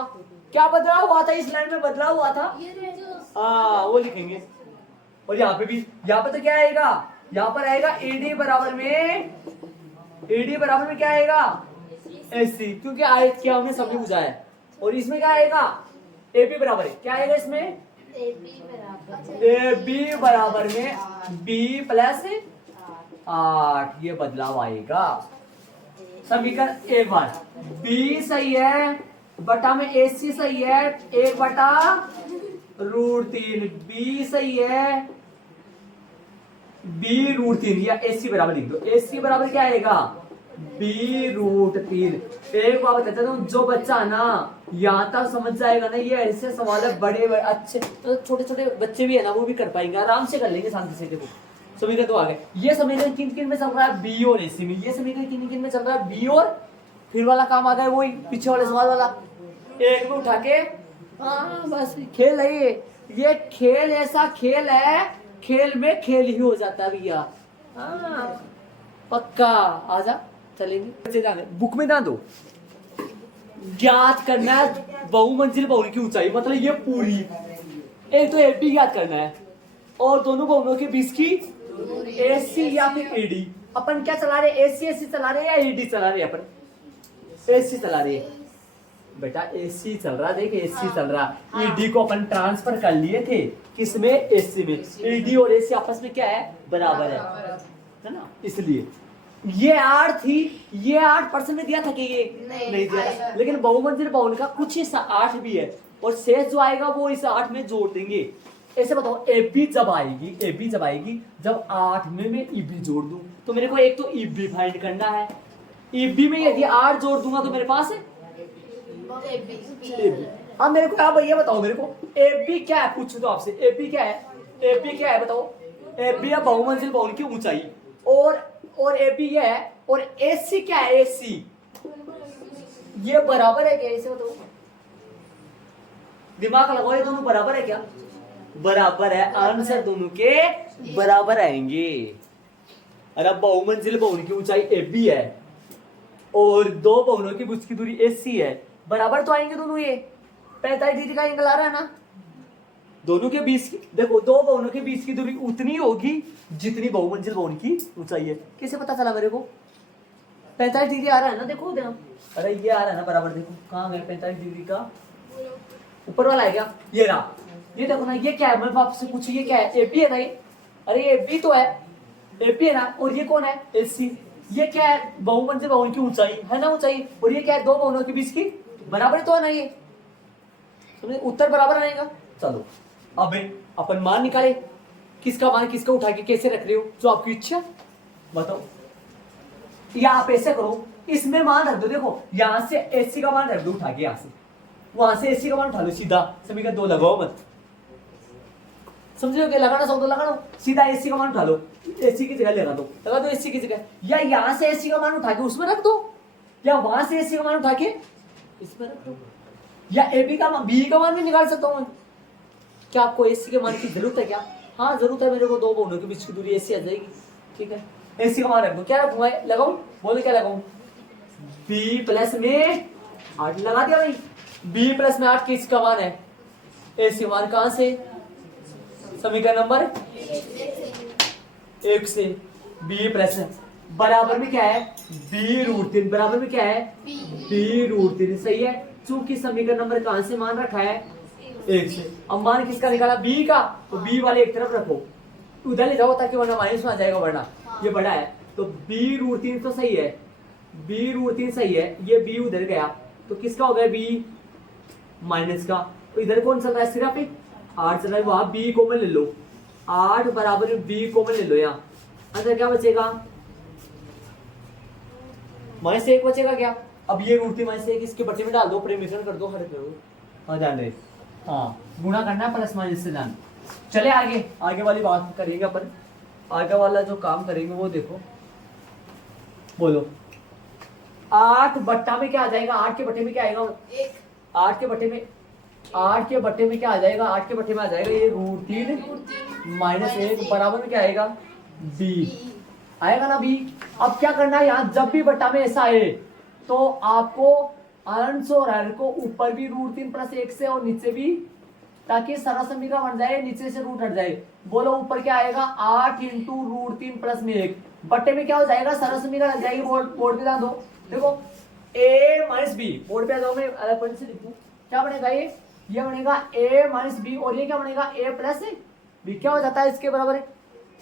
क्या बदलाव हुआ था इस लाइन में, बदलाव हुआ था, हाँ वो लिखेंगे। और यहाँ पे भी, यहाँ पे तो क्या आएगा, यहाँ पर आएगा AD बराबर में क्या आएगा AC, क्योंकि आयत क्या हमने सभी बुझा है। और इसमें क्या आएगा AB बराबर है, क्या आएगा इसमें AB बराबर में B प्लस 8, ये बदलाव आएगा। समीकरण एक बार B सही है बटा में AC सही है, 1/√3, B सही है B√3, या AC बराबर लिख दो। AC बराबर क्या आएगा B√3। एक बात बताता हूँ, जो बच्चा ना यहाँ तक समझ जाएगा ना, ये ऐसे सवाल है बड़े अच्छे, तो छोटे छोटे बच्चे भी है ना वो भी कर पाएंगे, आराम से कर लेंगे शांति से। देखो समीकरण तो आ गए। ये समीकरण किन में चल रहा है, B और AC में। ये समीकरण किन में चल रहा है, B, और फिर वाला काम आ गया वही पीछे वाले सवाल वाला, एक में उठा के, हाँ बस खेल है ये खेल ऐसा खेल है, खेल में खेल ही हो जाता है भैया, हाँ पक्का। आजा चलेंगे, बुक में ना दो, ज्ञात करना है बहुमंजिल भवन की ऊंचाई, मतलब ये पूरी, एक तो AB ज्ञात करना है, और दोनों भवनों के बीच की AC या फिर AD। अपन क्या चला रहे, AC चला रहे या AD चला रहे, अपन AC चला रहे बेटा, AC चल रहा, देख AC चल रहा। ED को अपन ट्रांसफर कर लिए थे किसमें, AC में। ED और AC आपस में क्या है, बराबर है ना, इसलिए ये 8 थी, ये 8% में दिया था कि ये नहीं दिया था, लेकिन बहुमंजिल भवन का कुछ हिस्सा 8 भी है, और शेष जो आएगा वो इस 8 में जोड़ देंगे। ऐसे बताओ AB जब आएगी जब 8 में मैं EB जोड़ दूं, तो मेरे को एक तो EB फाइंड करना है। EB में यदि 8 जोड़ दूंगा तो मेरे पास है AB। अब मेरे को क्या भैया बताओ, मेरे को AB क्या है, पूछो तो आपसे, AB क्या है बताओ। AB है बहुमंजिल भवन की ऊंचाई, और AB ये है, और AC क्या है, AC ये बराबर है क्या, इसे बताओ, दिमाग लगाओ, ये दोनों बराबर है क्या, बराबर है, आंसर दोनों के बराबर आएंगे। अरे बहुमंजिल भवन की ऊंचाई AB है, और दो भवनों के बीच की दूरी AC है, बराबर तो आएंगे दोनों। ये 45 डिग्री का एंगल आ रहा है ना, दोनों के बीच की, देखो दो भवनों के बीच की दूरी उतनी होगी जितनी बहुमंजिल भवन की ऊंचाई है। कैसे पता चला मेरे को, 45 डिग्री आ रहा है ना, देखो ध्यान, अरे ये आ रहा है ना बराबर, देखो कहाँ गया 45 डिग्री का, ऊपर वाला है क्या, ये रहा, ये देखो ना, ये क्या है, मैं आपसे पूछू ये क्या है, AB है ना ये, अरे ये AB तो है, AB है ना, और ये कौन है, AC। ये क्या है, बहुमंजिल भवन की ऊंचाई है ना, ऊंचाई, और ये क्या है, दो भवनों के बीच की, बराबर तो है ना, ये उत्तर बराबर आएगा। चलो अब अपन मान निकाले, किसका मान किसका उठा के कैसे रख रहे हो, जो आपकी इच्छा बताओ। या आप ऐसे करो, इसमें मान रख दो, देखो यहां से एसी का मान रख दो उठा के, यहां से वहां से एसी का मान उठा लो सीधा, समीकरण 2 लगाओ मत, समझ लो, लगाना चाहो तो लगा लो, सीधा एसी का मान उठा लो, एसी की जगह लगा दो एसी की जगह, या यहां से एसी का मान उठा के उसमें रख दो, या वहां से एसी का मान उठा के इसमें रख दो, या बी का मान भी निकाल सकता हूं। क्या आपको एसी के मान की जरूरत है क्या? हाँ जरूरत है, मेरे को दो बोनों के बीच की दूरी एसी आ जाएगी, ठीक है। एसी का मान रख दो, क्या रखूंगा, लगाऊं, बोलो क्या लगाऊं, बी प्लस में 8 लगा दिया भाई, बी प्लस में 8 किसका मान है, एसी मान कहां से, समीकरण नंबर 1 से, बी प्लस बराबर में क्या है, बी रूट 3 बराबर में क्या है, बी रूट 3, सही है। चूंकि समीकरण नंबर कहां से मान रखा है, 1 से। अब मान किसका निकाला, बी का, तो बी वाले एक तरफ रखो, उधर ले जाओ ताकि वरना माइनस में आ जाएगा, वरना ये बड़ा है, तो बी रूट 3 तो सही है, बी रूट 3 सही है, ये बी उधर गया तो किसका हो गया, बी माइनस का, तो इधर कौन चल रहा है, सिर्फ 8 चल रहा है, वहां बी कॉमन ले लो, 8 बराबर बी कॉमन ले लो, यहाँ अंदर क्या बचेगा, -1 बचेगा क्या, अब ये रूट 3 -1 इसके बटे में डाल दो, प्रेमिशन कर दो, हर करो, हाँ जान रहे, हाँ गुणा करना है प्लस माइनस से जान। चले आगे वाली बात करेंगे अपन, आगे वाला जो काम करेंगे वो देखो, बोलो 8 बट्टा में क्या आ जाएगा, 8 के बटे में क्या आएगा, 8 के बटे में क्या आ जाएगा, 8 के बटे में आ जाएगा ये रूट 3 -1 बराबर में क्या आएगा, बी आएगा ना, बी। अब क्या करना है, यहाँ जब भी बट्टा में ऐसा आए तो आपको अंश और हर को ऊपर भी रूट 3 + 1 से और नीचे भी, ताकि सरल समीकरण बन जाए, नीचे से रूट हट जाए। बोलो ऊपर क्या आएगा, 8 × √3 + 1 बट्टे में क्या हो जाएगा, सरल समीकरण हट जाएगी, बोर्ड पे ध्यान दो, देखो a - b, बोर्ड पे आ जाओ, मैं अलग पॉइंट से लिखूं, क्या बनेगा, ये बनेगा a - b, और ये क्या बनेगा, a + b, क्या हो जाता है इसके बराबर,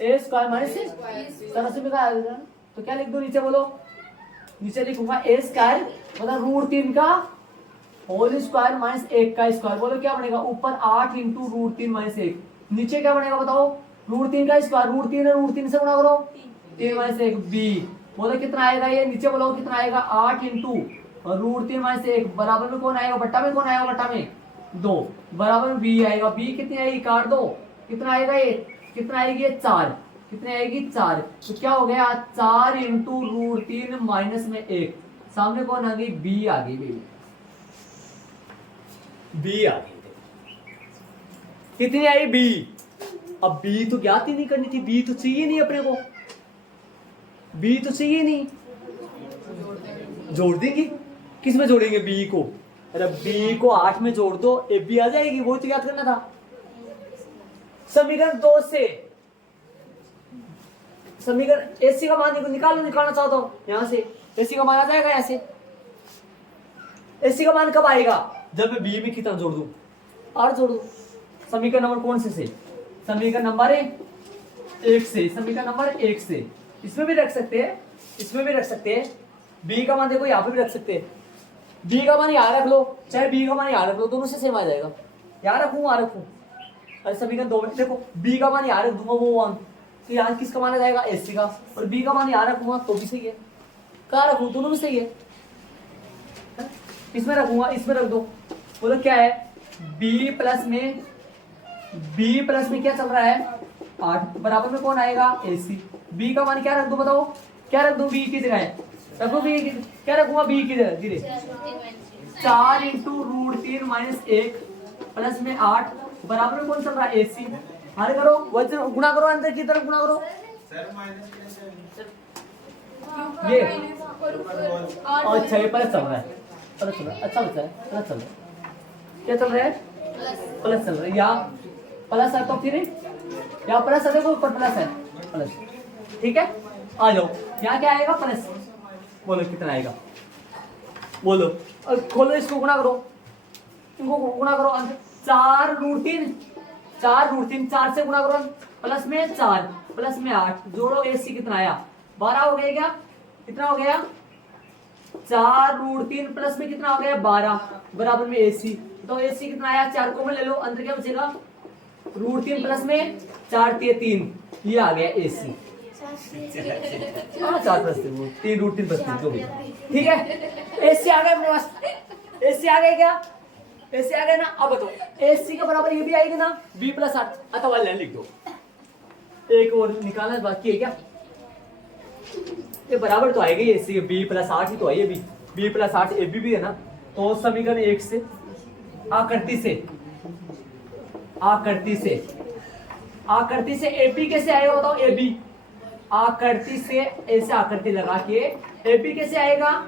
a² - सरल समीकरण, तो क्या लिख दो नीचे, बोलो नीचे लिखूंगा a² मतलब √3 का होल स्क्वायर -1 का स्क्वायर, बोलो क्या बनेगा, ऊपर 8 × √3 - 1, नीचे क्या बनेगा बताओ, √3 का स्क्वायर, √3 है, √3 से गुणा करो, 3 - 1 b, बोलो कितना आएगा, ये नीचे बोलो कितना आएगा, 8 × √3 - 1 बराबर में कौन आएगा, बट्टा में कौन आएगा, बट्टा में 2 बराबर में b आएगा, b कितनी आएगी, काट दो, कितना आएगा, ये कितना आएगी, ये 4, कितने आएगी, 4, तो क्या हो गया, 4 × √3 - 1, सामने कौन आ गई, b आ गई, बी आ गई, कितनी आई, बी। अब बी तो ज्ञात ही नहीं करनी थी, बी तो चाहिए नहीं अपने को, बी तो चाहिए नहीं, जोड़ देंगे, किस में जोड़ेंगे, बी को, अरे बी को 8 में जोड़ दो, ए बी आ जाएगी, वो तो याद करना था। समीकरण 2 से समीकरण एसी का मान निकालना चाहो तो यहां से एसी का मान आ जाएगा, यहाँ से एसी का मान कब आएगा, जब मैं बी में कितना जोड़ दूं, 8 जोड़ दूं। समीकरण नंबर कौन से समीकरण नंबर 1 से, समीकरण नंबर 1 से, इसमें भी रख सकते हैं, इसमें भी रख सकते हैं, बी का मान देखो यहाँ पे भी रख सकते हैं, बी का मान यहाँ रख लो, चाहे बी का मान यहाँ रख लो, दोनों से सेम आ जाएगा, यहाँ रखूँ वहाँ रखूँ, अरे समीकरण 2 में देखो बी का मान यहाँ रख दूंगा, वो वन, तो यहाँ किसका मान आ जाएगा, एसी का, और बी का मान यहाँ रखूंगा तो भी सही है, कहाँ रखूँ, दोनों भी सही है, इसमें रखूंगा, इसमें रख दो, बोलो क्या है, b प्लस में क्या चल रहा है, 8 बराबर में कौन आएगा, एसी, b का मान क्या रख दो, बताओ क्या रख दो, b की जगह रखो, b की क्या रखूंगा, b की जगह धीरे, 4 × √3 - 1 प्लस में 8 बराबर में कौन चल रहा है, एसी, हल करो, वजन गुणा करो, अंदर की तरफ गुणा करो, ये अच्छा ये प्लस चल रहा है, प्लस चल रहा है, अच्छा बच्चा है, प्लस चल रहा है, क्या चल रहा है, प्लस चल रहा है, या प्लस है तो फिर यहाँ प्लस है, देखो ऊपर प्लस है, प्लस, ठीक है, आ जाओ, यहाँ क्या आएगा, प्लस, बोलो कितना आएगा, बोलो, खोलो इसको, गुणा करो, इनको गुणा करो, 4 √3 4 से गुणा करो, प्लस में 4 प्लस में 8 जोड़ो, एसी कितना आया, 12 हो गया, क्या कितना हो गया, 4 √3 प्लस में कितना हो गया, 12 बराबर में एसी, तो एसी कितना आया, 4 को में ले लो, अंदर क्या बचेगा, √3 प्लस में 4 × 3, ये आ गया एसी, हाँ 4 + 3 √3 + 3 जो भी ठीक है, एसी आ गया अपने पास, एसी आ गया क्या, एसी आ गया ना। अब बताओ एसी के बराबर ये भी आएगी ना, बी प्लस 8, अथवा लाइन लिख दो। एक और निकालना बाकी है क्या, ये बराबर तो आएगी एसी, बी प्लस 8 ही तो है ये भी, बी प्लस 8 ए बी भी है ना। तो समीकरण 1 से आकृति से, आकृति से, आकृति से ए बी कैसे आएगा बताओ, ए बी आकृति से ऐसे आकृति लगा के ए बी कैसे आएगा,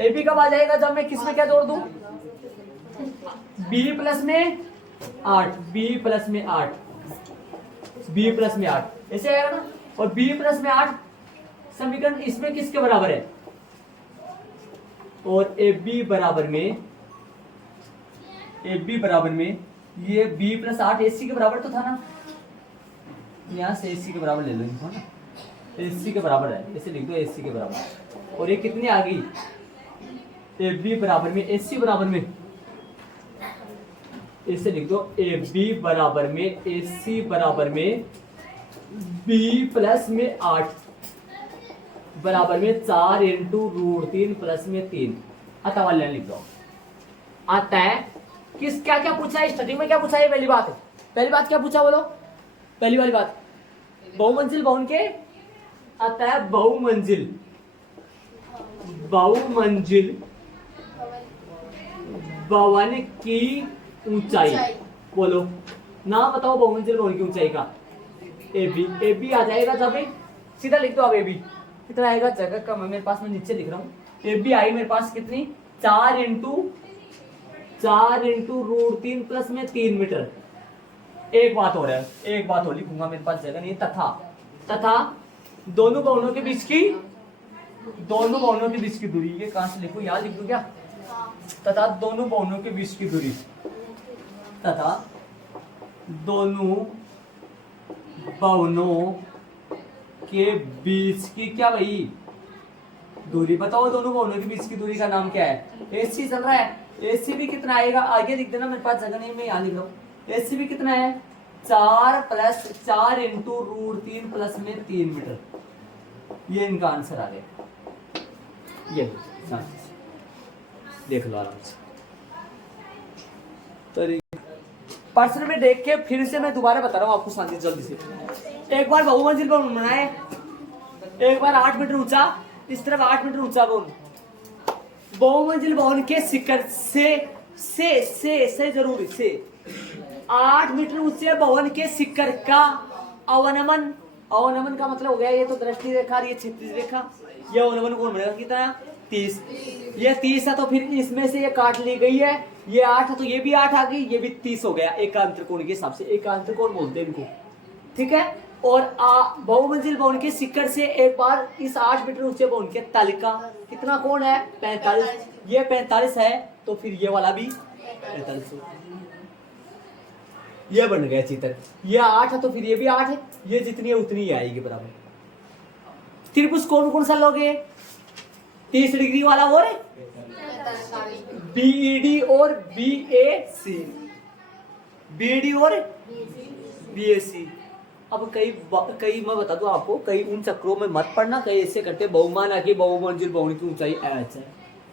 ए बी कब आ जाएगा, जब मैं किसमें क्या जोड़ दूं, बी प्लस में 8, बी प्लस में 8, बी प्लस में 8 ऐसे आएगा ना। और बी प्लस में 8 समीकरण इसमें किसके बराबर है, और ए बी बराबर में, ए बी बराबर में ये बी प्लस 8 एसी के बराबर तो था ना, यहां से एसी के बराबर ले लो इनको ना, एसी के बराबर है, ऐसे लिख दो एसी के बराबर। और ये कितनी आ गई, ए बी बराबर में एसी बराबर में, इसे लिख दो ए बी बराबर में एसी बराबर में बी प्लस में 8 बराबर में 4 इंटू रूट 3 प्लस में 3, अतः लाइन लिख दो। आता है किस, क्या क्या पूछा है स्टडी में, क्या पूछा है, पहली बात है, पहली बात क्या पूछा बोलो, पहली वाली बात बहुमंजिल भवन के, आता है बहुमंजिल, बहुमंजिल भवन की ऊंचाई, बोलो ना बताओ बहुमंजिल भवन की ऊंचाई का, ए बी, ए बी आ जाएगा जब सीधा लिख दो। अब ए बी कितना आएगा, जगह कम है मेरे पास, मैं नीचे लिख रहा हूँ। ए बी आई मेरे पास कितनी, 4 इंटू रूट 3 प्लस में 3 मीटर। एक बात हो रहा है, एक बात हो लिखूंगा, मेरे पास जगह नहीं, तथा, तथा दोनों भवनों के बीच की, दोनों भवनों के बीच की दूरी, ये कहां से लिखूं, यहाँ लिख दूं क्या, तथा दोनों भवनों के बीच की दूरी, तथा दोनों भवनों के बीच की क्या भाई दूरी, बताओ दोनों भवनों के बीच की दूरी का नाम क्या है, एसी चल रहा है, एसी भी कितना आएगा, आगे लिख देना, मेरे पास जगह नहीं, मैं यहाँ लिख रहा हूँ। एसी भी कितना है, 4 इंटू रूट 3 प्लस में 3 मीटर, ये इनका आंसर आ गया, ये देख लो आराम से। तो प्रश्न में देख के फिर से मैं दोबारा बता रहा हूँ आपको शांति जल्दी से। एक बार बहुमंजिल भवन बनाए, एक बार 8 मीटर ऊंचा, इस तरफ 8 मीटर ऊंचा भवन, बहुमंजिल भवन के शिखर से जरूरी से 8 मीटर ऊंचे भवन के शिखर का अवनमन, अवनमन का मतलब हो गया, ये तो दृष्टि रेखा, ये क्षैतिज रेखा, ये अवनमन कोण बनेगा कितना, 30, ये 30 है तो फिर इसमें से ये काट ली गई है, ये 8 है तो ये भी 8 आ गई, ये भी 30 हो गया, एकांतर कोण के हिसाब से, एकांतर कोण बोलते हैं इनको, ठीक है। और बहुमंजिल भवन के शिखर से एक बार इस 8 मीटर ऊंचे भवन के तल का कितना कोण है, 45, ये 45 है तो फिर ये वाला भी 45, ये बन गया चित्र, ये 8 है तो फिर ये भी 8 है, ये जितनी है उतनी ही आएगी बराबर। त्रिभुज कौन सा लोगे, 30 डिग्री वाला और बीईडी और बीएसी, बीईडी और बीएसी। अब कई मैं बता दूं आपको, कई उन चक्रों में मत पड़ना, कई ऐसे करते बहुमाना की बहुमंजिल भवन की ऊंचाई एच है,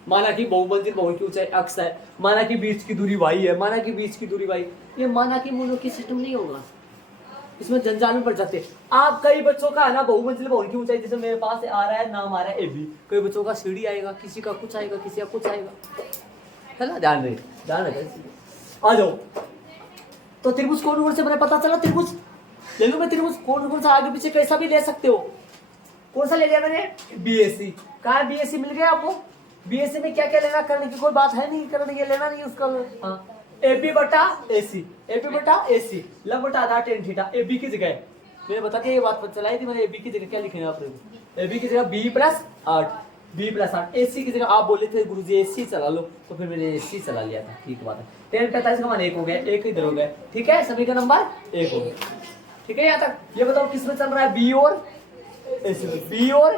माना कि बहुमंजिल भवन की ऊंचाई x है, माना कि बीच की दूरी y है, माना कि बीच की दूरी y, ये माना कि मोनो की सिस्टम नहीं होगा, इसमें जंजाल में पड़ जाते। आप कई बच्चों का है ना बहुमंजिल भवन की ऊंचाई, जैसे मेरे पास आ रहा है नाम आ रहा है ए बी, कई बच्चों का सीढ़ी आएगा, किसी का कुछ आएगा, किसी का कुछ आएगा, है ना, ध्यान रहे। आ जाओ, तो त्रिभुज कौन से बने पता चला, त्रिभुज ले लो, मैं त्रिभुज कौन सा आगे पीछे कैसा भी ले सकते हो, कौन सा ले लिया मैंने, बीएसी, कहा बीएसी मिल गया आपको। बीएसी में क्या क्या लेना, करने की कोई बात है नहीं, करने के लेना नहीं उसका, हाँ, एबी बटा एसी, एबी बटा एसी, लंब बटा आधा टेन थीटा, एबी की जगह मैंने बता के ये बात चलाई थी मैंने, एबी की जगह क्या लिखे आप लोग, एबी की जगह B plus 8, B plus 8, AC की जगह आप बोले थे गुरुजी एसी चला लो, तो फिर मैंने एसी चला लिया था, ठीक बात है। 10 45 का मान 1 हो गया, 1 इधर हो गया, ठीक है, समीकरण नंबर 1 हो गया, ठीक है। यहाँ तक ये बताओ किसमें चल रहा है, बी और एसी, बी और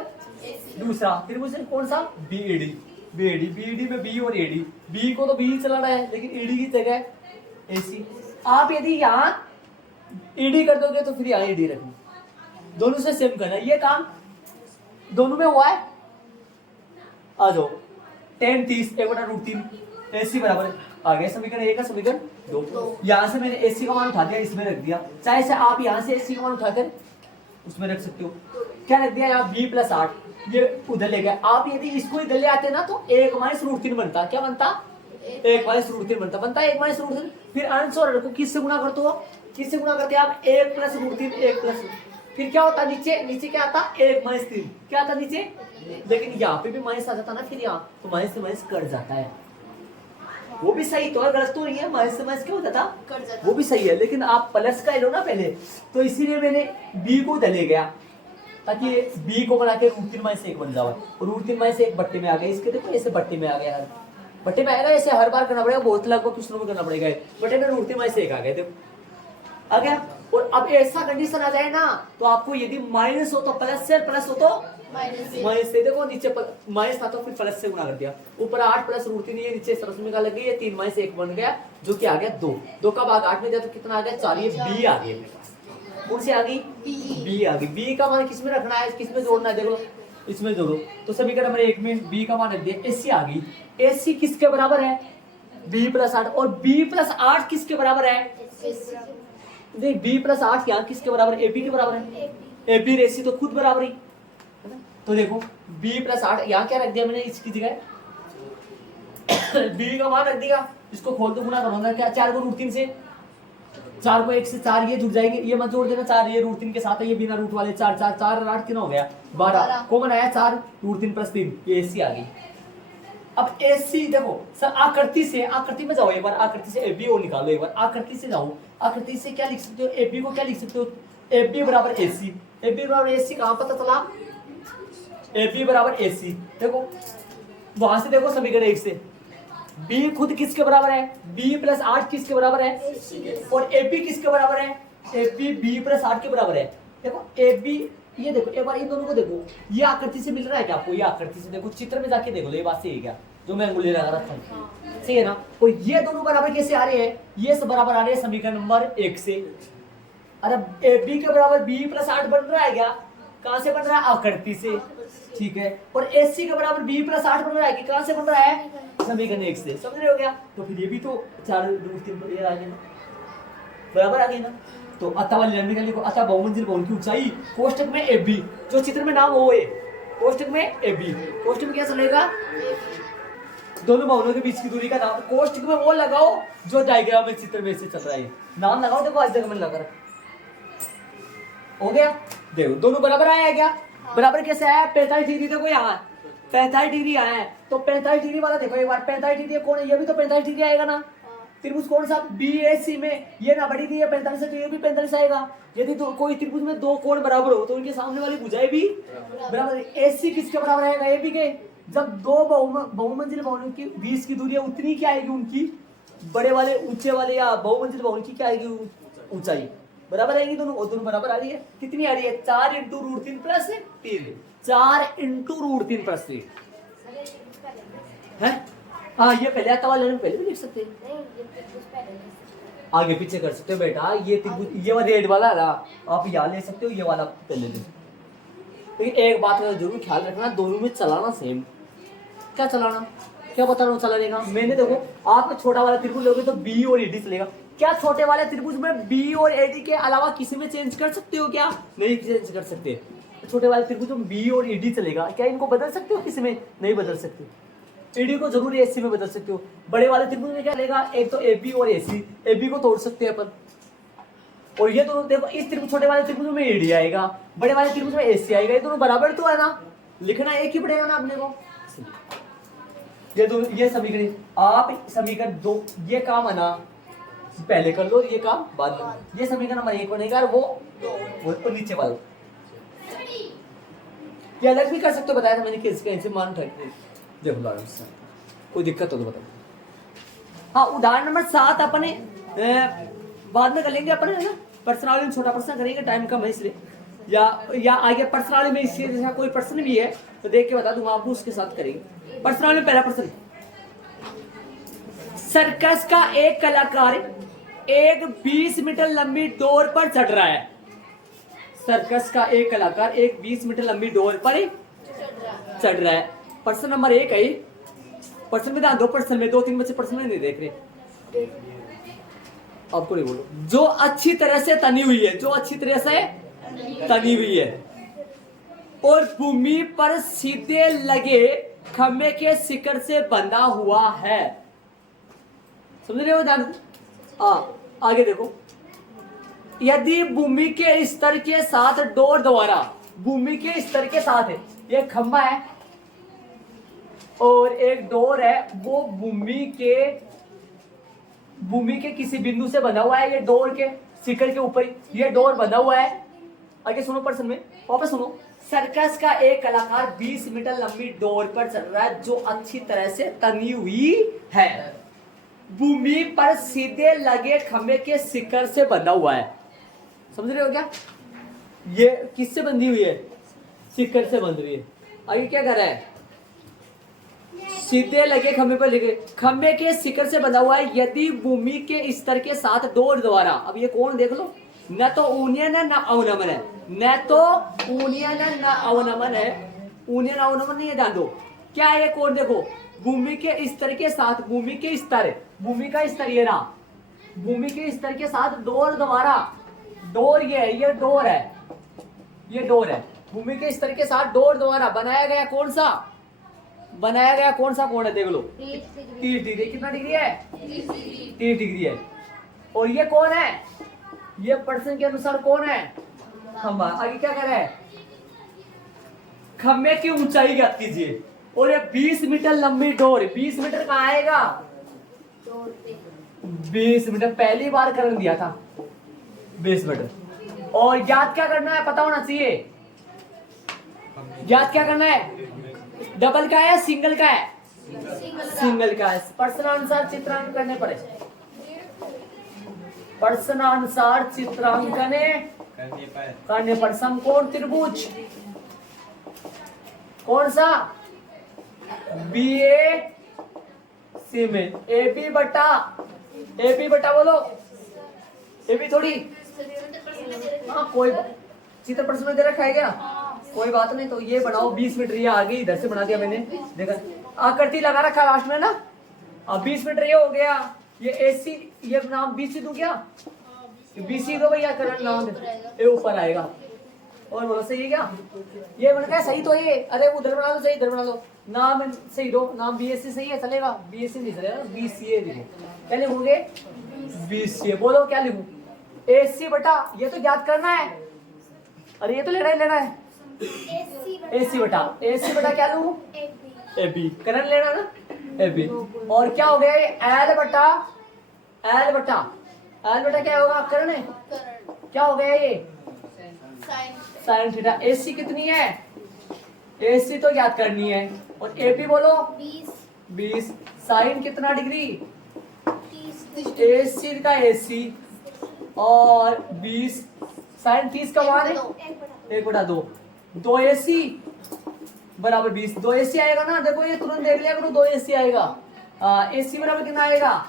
दूसरा त्रिभुज कौन सा, बीईडी, बीईडी, बीईडी में बी और एडी, बी को तो बी चला रहा है लेकिन ईडी की जगह एसी। आप यदि यहाँ ईडी कर दोगे तो फिर यहाँ ईडी रखना, दोनों से सेम करना, ये काम दोनों में हुआ है, आ जाओ 10 30 1/√3 AC बराबर आ गया समीकरण 1 का समीकरण 2। यहाँ से मैंने AC का मान उठा दिया, इसमें रख दिया। चाहे से आप यहाँ से AC का मान उठाकर उसमें रख सकते हो। क्या रख दिया यहाँ b + 8, ये उधर ले गया। आप यदि इसको इधर ले आते ना तो 1 - √3 बनता। क्या बनता? 1 - √3 बनता 1 - √3। फिर अंश और हर को किससे गुणा करते हो? किससे गुणा करते हैं आप? 1 + √3 1 + फिर क्या होता? नीचे क्या आता? 1 - 3 क्या आता नीचे? लेकिन यहाँ पे भी माइनस आ जाता ना, फिर यहाँ तो माइनस से माइनस कट जाता है। वो भी सही तो है, गलत तो नहीं है। माइनस से माइनस क्या हो जाता? कट जाता। वो भी सही है, लेकिन आप प्लस का लो ना पहले, तो इसीलिए मैंने b को दले गया ताकि b को बना के √3 - 1 बन जाए। √3 - 1 बट्टे में आ गया। इसके देखो ऐसे बट्टे में आ गया यार, बट्टे में आएगा। ऐसे हर बार करना पड़ेगा, बहुत लगभग क्वेश्चनों में करना पड़ेगा। बट्टे में √3 - 1 आ गया, देखो आ गया। और अब ऐसा कंडीशन आ जाए ना तो आपको यदि माइनस हो तो प्लस से, प्लस हो तो माइनस से। देखो नीचे माइनस था तो फिर प्लस से गुणा कर दिया। ऊपर 8 + √3, ये नीचे सरस्वती का लग गई, ये 3 - 1 बन गया, जो कि आ गया 2। 2 का भाग 8 में दिया तो कितना आ गया? 4। ये b आ गई मेरे पास। कौन सी आ गई? b आ गई। b का मान किसमें रखना है, किसमें जोड़ना है? देखो इसमें जोड़ो। तो समीकरण नंबर 1 में b का मान रख दिया। AC आ गई। AC किसके बराबर है? b + 8। और b + 8 किसके बराबर है? देख b + 8 यहाँ किसके बराबर है? AB के बराबर है। AB और AC तो खुद बराबर ही। तो देखो b + 8 यहाँ क्या रख दिया मैंने इसकी जगह? b का मान रख दिया। इसको खोल दो, गुना करूंगा क्या? 4 को √3 से, 4 को 1 से 4 ये जुड़ जाएंगे, ये मत जोड़ देना। 4 ये √3 के साथ है, ये बिना रूट वाले 4 4 4 और 8 कितना हो गया? 12 को बनाया 4 √3 + 3, ये AC आ गई। अब AC देखो सर, आकृति में जाओ एक बार, आकृति से AB और निकालो एक बार। आकृति से जाओ, आकृति से क्या लिख सकते हो? AB को क्या लिख सकते हो? AB = AC। AB = AC कहाँ पता चला? AB = AC। देखो वहां से देखो समीकरण 1 से b खुद किसके बराबर है? b + 8 किसके बराबर है? और AB किसके बराबर है? AB b + 8 के बराबर है। देखो AB, ये देखो एक बार इन दोनों को देखो, ये आकृति से मिल रहा है क्या आपको? ये आकृति से देखो, चित्र में जाके देखो, ये बात सही है क्या जो मैं अंगुली लगा रहा था? सही है ना? और ये दोनों बराबर कैसे आ रहे हैं? ये सब बराबर आ रहे हैं समीकरण नंबर 1 से। अरे AB के बराबर b + 8 बन रहा है क्या? कहां से बन रहा है? आकृति से, ठीक है। और AC के बराबर b + 8 बन रहा है कि कहां से बन रहा है? समीकरण 1 से। समझ रहे हो क्या? तो फिर ये भी तो 4 √3 पर ये आ गया ना, बराबर आ गया ना। तो अतः वाली लंबी का लिखो, अतः बहुमंजिल भवन की ऊंचाई कोष्टक में AB, जो चित्र में नाम वो है कोष्टक में AB। कोष्टक में क्या चलेगा? दोनों भवनों के बीच की दूरी का नाम। कोष्टक में वो लगाओ जो डायग्राम में चित्र में से चल रहा है, नाम लगाओ। देखो आज जगह मैंने लगा रखा, हो गया। देखो दोनों बराबर आया क्या? बराबर कैसे आया? 45 डिग्री। देखो यहाँ 45 डिग्री आया है, तो 45 डिग्री वाला देखो एक बार। 45 डिग्री कौन है? ये भी तो 45 डिग्री आएगा ना। त्रिभुज कौन सा? BAC में ये ना बड़ी दी है 45 है, तो ये भी 45 आएगा। यदि तो कोई त्रिभुज में दो कोण बराबर हो तो उनके सामने वाली भुजाएं भी बराबर। AC किसके बराबर आएगा? AB के। जब दो बहुमंजिल भवन की बीच की दूरी है, उतनी क्या आएगी उनकी? बड़े वाले ऊंचे वाले या बहुमंजिल भवन की क्या आएगी? ऊंचाई बराबर आएगी दोनों, और दोनों बराबर आ रही है। कितनी आ रही है? 4 × √3 + 3। 4 × √3 + 3 है। हाँ ये पहले आता वाले पहले भी लिख सकते हैं, आगे पीछे कर सकते हो बेटा। ये त्रिभुज ये वाला रेड वाला ना आप यहाँ ले सकते हो, ये वाला पहले ले। लेकिन एक बात का जरूर ख्याल रखना, दोनों में चलाना सेम। क्या चलाना? क्या बता रहा हूँ चलाने का? मैंने देखो आप छोटा वाला त्रिभुज लोगे तो B और AD चलेगा। क्या छोटे वाले त्रिभुज में B और AD के अलावा किसी में चेंज कर सकते हो क्या? नहीं चेंज कर सकते। छोटे वाले त्रिभुज में B और AD चलेगा, क्या इनको बदल सकते हो? किसी में नहीं बदल सकते। AD को जरूर AC में बदल सकते हो। बड़े वाले त्रिभुज में क्या चलेगा? एक तो AB और AC। AB को तोड़ सकते हैं अपन, और ये दोनों देखो इस त्रिभुज छोटे वाले त्रिभुज में AD आएगा, बड़े वाले त्रिभुज में AC आएगा। ये दोनों बराबर तो है ना, लिखना एक ही पड़ेगा ना अपने को। ये दोनों ये समीकरण आप समीकरण 2 ये काम है ना पहले कर लो, ये काम बाद में। ये समीकरण नंबर 1 बनेगा, और वो नीचे वाला ये अलग भी कर सकते हो, बताया था मैंने कैसे मान उठाए। देखो उदाहरण से कोई दिक्कत हो तो बताओ। हाँ उदाहरण नंबर 7 अपने बाद में कर लेंगे अपन, है ना। पर्सनली में छोटा प्रश्न करेंगे, टाइम कम है इसलिए। या आगे पर्सनली में इससे जैसा कोई प्रश्न भी है तो देख के बता दूंगा आपको, उसके साथ करेंगे। पर्सनली में पहला प्रश्न, सर्कस का एक कलाकार एक 20 मीटर लंबी डोर पर चढ़ रहा है। सर्कस का एक कलाकार एक 20 मीटर लंबी डोर पर चढ़ रहा है। प्रश्न नंबर 1 है, प्रश्न में ध्यान दो, प्रश्न में 2-3 बच्चे प्रश्न में नहीं देख रहे, आपको नहीं बोलो। जो अच्छी तरह से तनी हुई है, जो अच्छी तरह से तनी हुई है और भूमि पर सीधे लगे खंभे के शिखर से बंधा हुआ है, समझ रहे हो ध्यान? आगे देखो, यदि भूमि के स्तर के साथ डोर द्वारा, भूमि के स्तर के साथ है, ये खंभा है और एक डोर है, वो भूमि के किसी बिंदु से बंधा हुआ है, ये डोर के शिखर के ऊपर ये डोर बंधा हुआ है। आगे सुनो प्रश्न में, वापस सुनो। सर्कस का एक कलाकार 20 मीटर लंबी डोर पर चल रहा है जो अच्छी तरह से तनी हुई है, भूमि पर सीधे लगे खंभे के शिखर से बंधा हुआ है। समझ रहे हो क्या? ये किससे बंधी हुई है? शिखर से बंधी हुई है। आगे क्या कर रहा है? सीधे लगे खंभे पर लगे, खंभे के शिखर से बंधा हुआ है यदि भूमि के स्तर के साथ डोर द्वारा। अब ये कौन देख लो, न तो ऊनियन है न अवनमन है, न तो ऊनियन है न अवनमन है, ऊनियन अवनमन नहीं है, जान दो क्या है। कौन देखो, भूमि के स्तर के साथ, भूमि के स्तर, भूमि का स्तर ये रहा, भूमि के स्तर के साथ डोर द्वारा, डोर ये है, ये डोर है, ये डोर है, भूमि के स्तर के साथ डोर द्वारा बनाया गया कौन सा, बनाया गया कौन सा कोण है? देख लो 30 डिग्री। कितना डिग्री है? 30 डिग्री है। और ये कौन है? ये प्रश्न के अनुसार कौन है? खंभा। आगे क्या कर रहा है? खंभे की ऊंचाई ज्ञात कीजिए। और ये 20 मीटर लंबी डोर, 20 मीटर कहाँ आएगा? 20 मीटर पहली बार करंट दिया था, 20 मीटर। और ज्ञात क्या करना है? पता होना चाहिए। ज्ञात क्या करना है? डबल का है, सिंगल का है? सिंगल का है। प्रश्नानुसार चित्रांकन करने पड़े, प्रश्नानुसार चित्रांकन करने पर समकोण त्रिभुज कौन सा? BA सी में AB बटा, AB बटा बोलो, AB थोड़ी, हाँ कोई चित्र प्रश्न में दे रखा है क्या? कोई बात नहीं। तो ये बनाओ 20 मीटर, ये आ गई, इधर से बना दिया मैंने, देखा आकृति लगा रखा लास्ट में ना। अब 20 मीटर ये हो गया, ये AC, ये नाम BC दूं क्या? BC दो भैया, करंट नाम ये ऊपर आएगा। और बोलो सही है क्या? ये बन गया सही तो ये, अरे उधर बना दो, सही इधर बना दो, नाम सही दो, नाम BSC सही है, चलेगा? BSC नहीं चलेगा, BCA लिखो। क्या लिखोगे? BCA। बोलो क्या लिखूं? AC बटा, ये तो याद करना है, अरे ये तो लेना है AC बटा, AC बटा क्या लूं? AB। करंट लेना ना, AB। और क्या हो गया ये? L बटा क्या होगा? करंट। क्या हो गया ये? Sine theta. AC कितनी है? AC तो याद करनी है। और AB बोलो 20। साइन कितना डिग्री? AC का AC और 20, साइन 30 का मान है 1/2, 2 AC बराबर 20, 2 AC आएगा ना। देखो ये तुरंत देख लिया करो, 2 AC आएगा। AC बराबर कितना आएगा?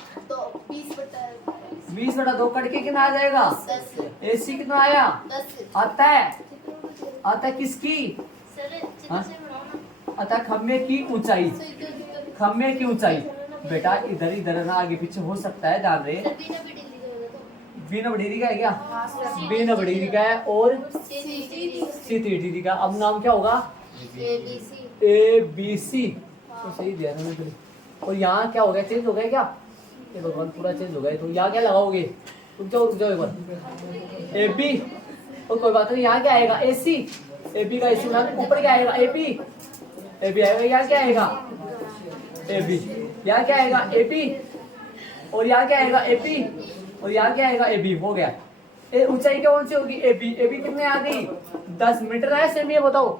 20/2 कट के कितना आ जाएगा? 10। AC कितना आया? 10 आता है किसकी? आता खंभे की ऊंचाई, खंभे की ऊंचाई। बेटा इधर इधर ना आगे पीछे हो सकता है, जान रहे। B नंबर डिग्री का है क्या? B नंबर डिग्री का है और C 3 डिग्री का। अब नाम क्या होगा? ABC। तो सही दिया था मैंने। और यहाँ क्या हो गया? चेंज हो गया क्या? ये भगवान पूरा चेंज हो गया। तो यहाँ क्या लगाओगे? रुक जाओ एक बार। AB और कोई बात नहीं, यहाँ क्या आएगा? AC। AB का AC ऊपर क्या आएगा? AB आएगा। यहाँ क्या आएगा? AB। यहाँ क्या आएगा? AB। और यहाँ क्या आएगा? AP। और यहाँ क्या आएगा? AB। हो गया। ऊंचाई कौन सी होगी? AB कितने आ गई? 10 मीटर है, सेमी है, बताओ।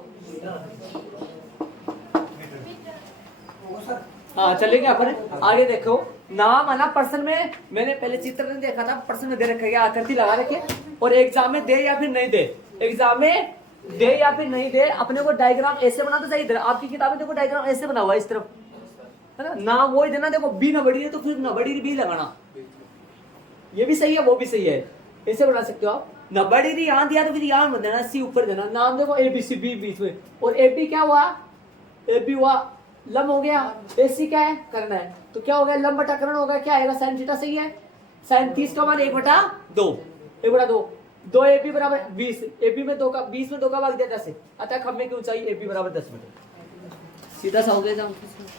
हाँ चलेंगे अपन आगे। देखो नाम आना प्रश्न में, मैंने पहले चित्र नहीं देखा था, प्रश्न में दे रखा है, आकृति लगा रखी है। और एग्जाम में दे या फिर नहीं दे, एग्जाम में दे या फिर नहीं दे, अपने को डायग्राम ऐसे बनाना चाहिए। इधर आपकी किताबें देखो, डायग्राम ऐसे बना हुआ है इस तरफ, है ना। नाम वही देना, देखो B न बड़ी है तो फिर न बड़ी B लगाना, ये भी सही है वो भी सही है, ऐसे बना सकते हो आप। न बड़ी री यहाँ दिया तो फिर यहाँ देना, C ऊपर देना। नाम देखो ABC B बीच में, और AB क्या हुआ? AB हुआ लंब हो गया, AC क्या है करना है, तो क्या हो गया लंब बटा कर्ण होगा, क्या आएगा साइन थीटा, सही है। साइन 30 का मान 1/2, 1/2, 2 AP बराबर 20, AP में 2 का 20 में 2 का भाग दिया 10 है, अतः खंभे की ऊंचाई AP बराबर 10 मीटर। सीधा सा हो गया।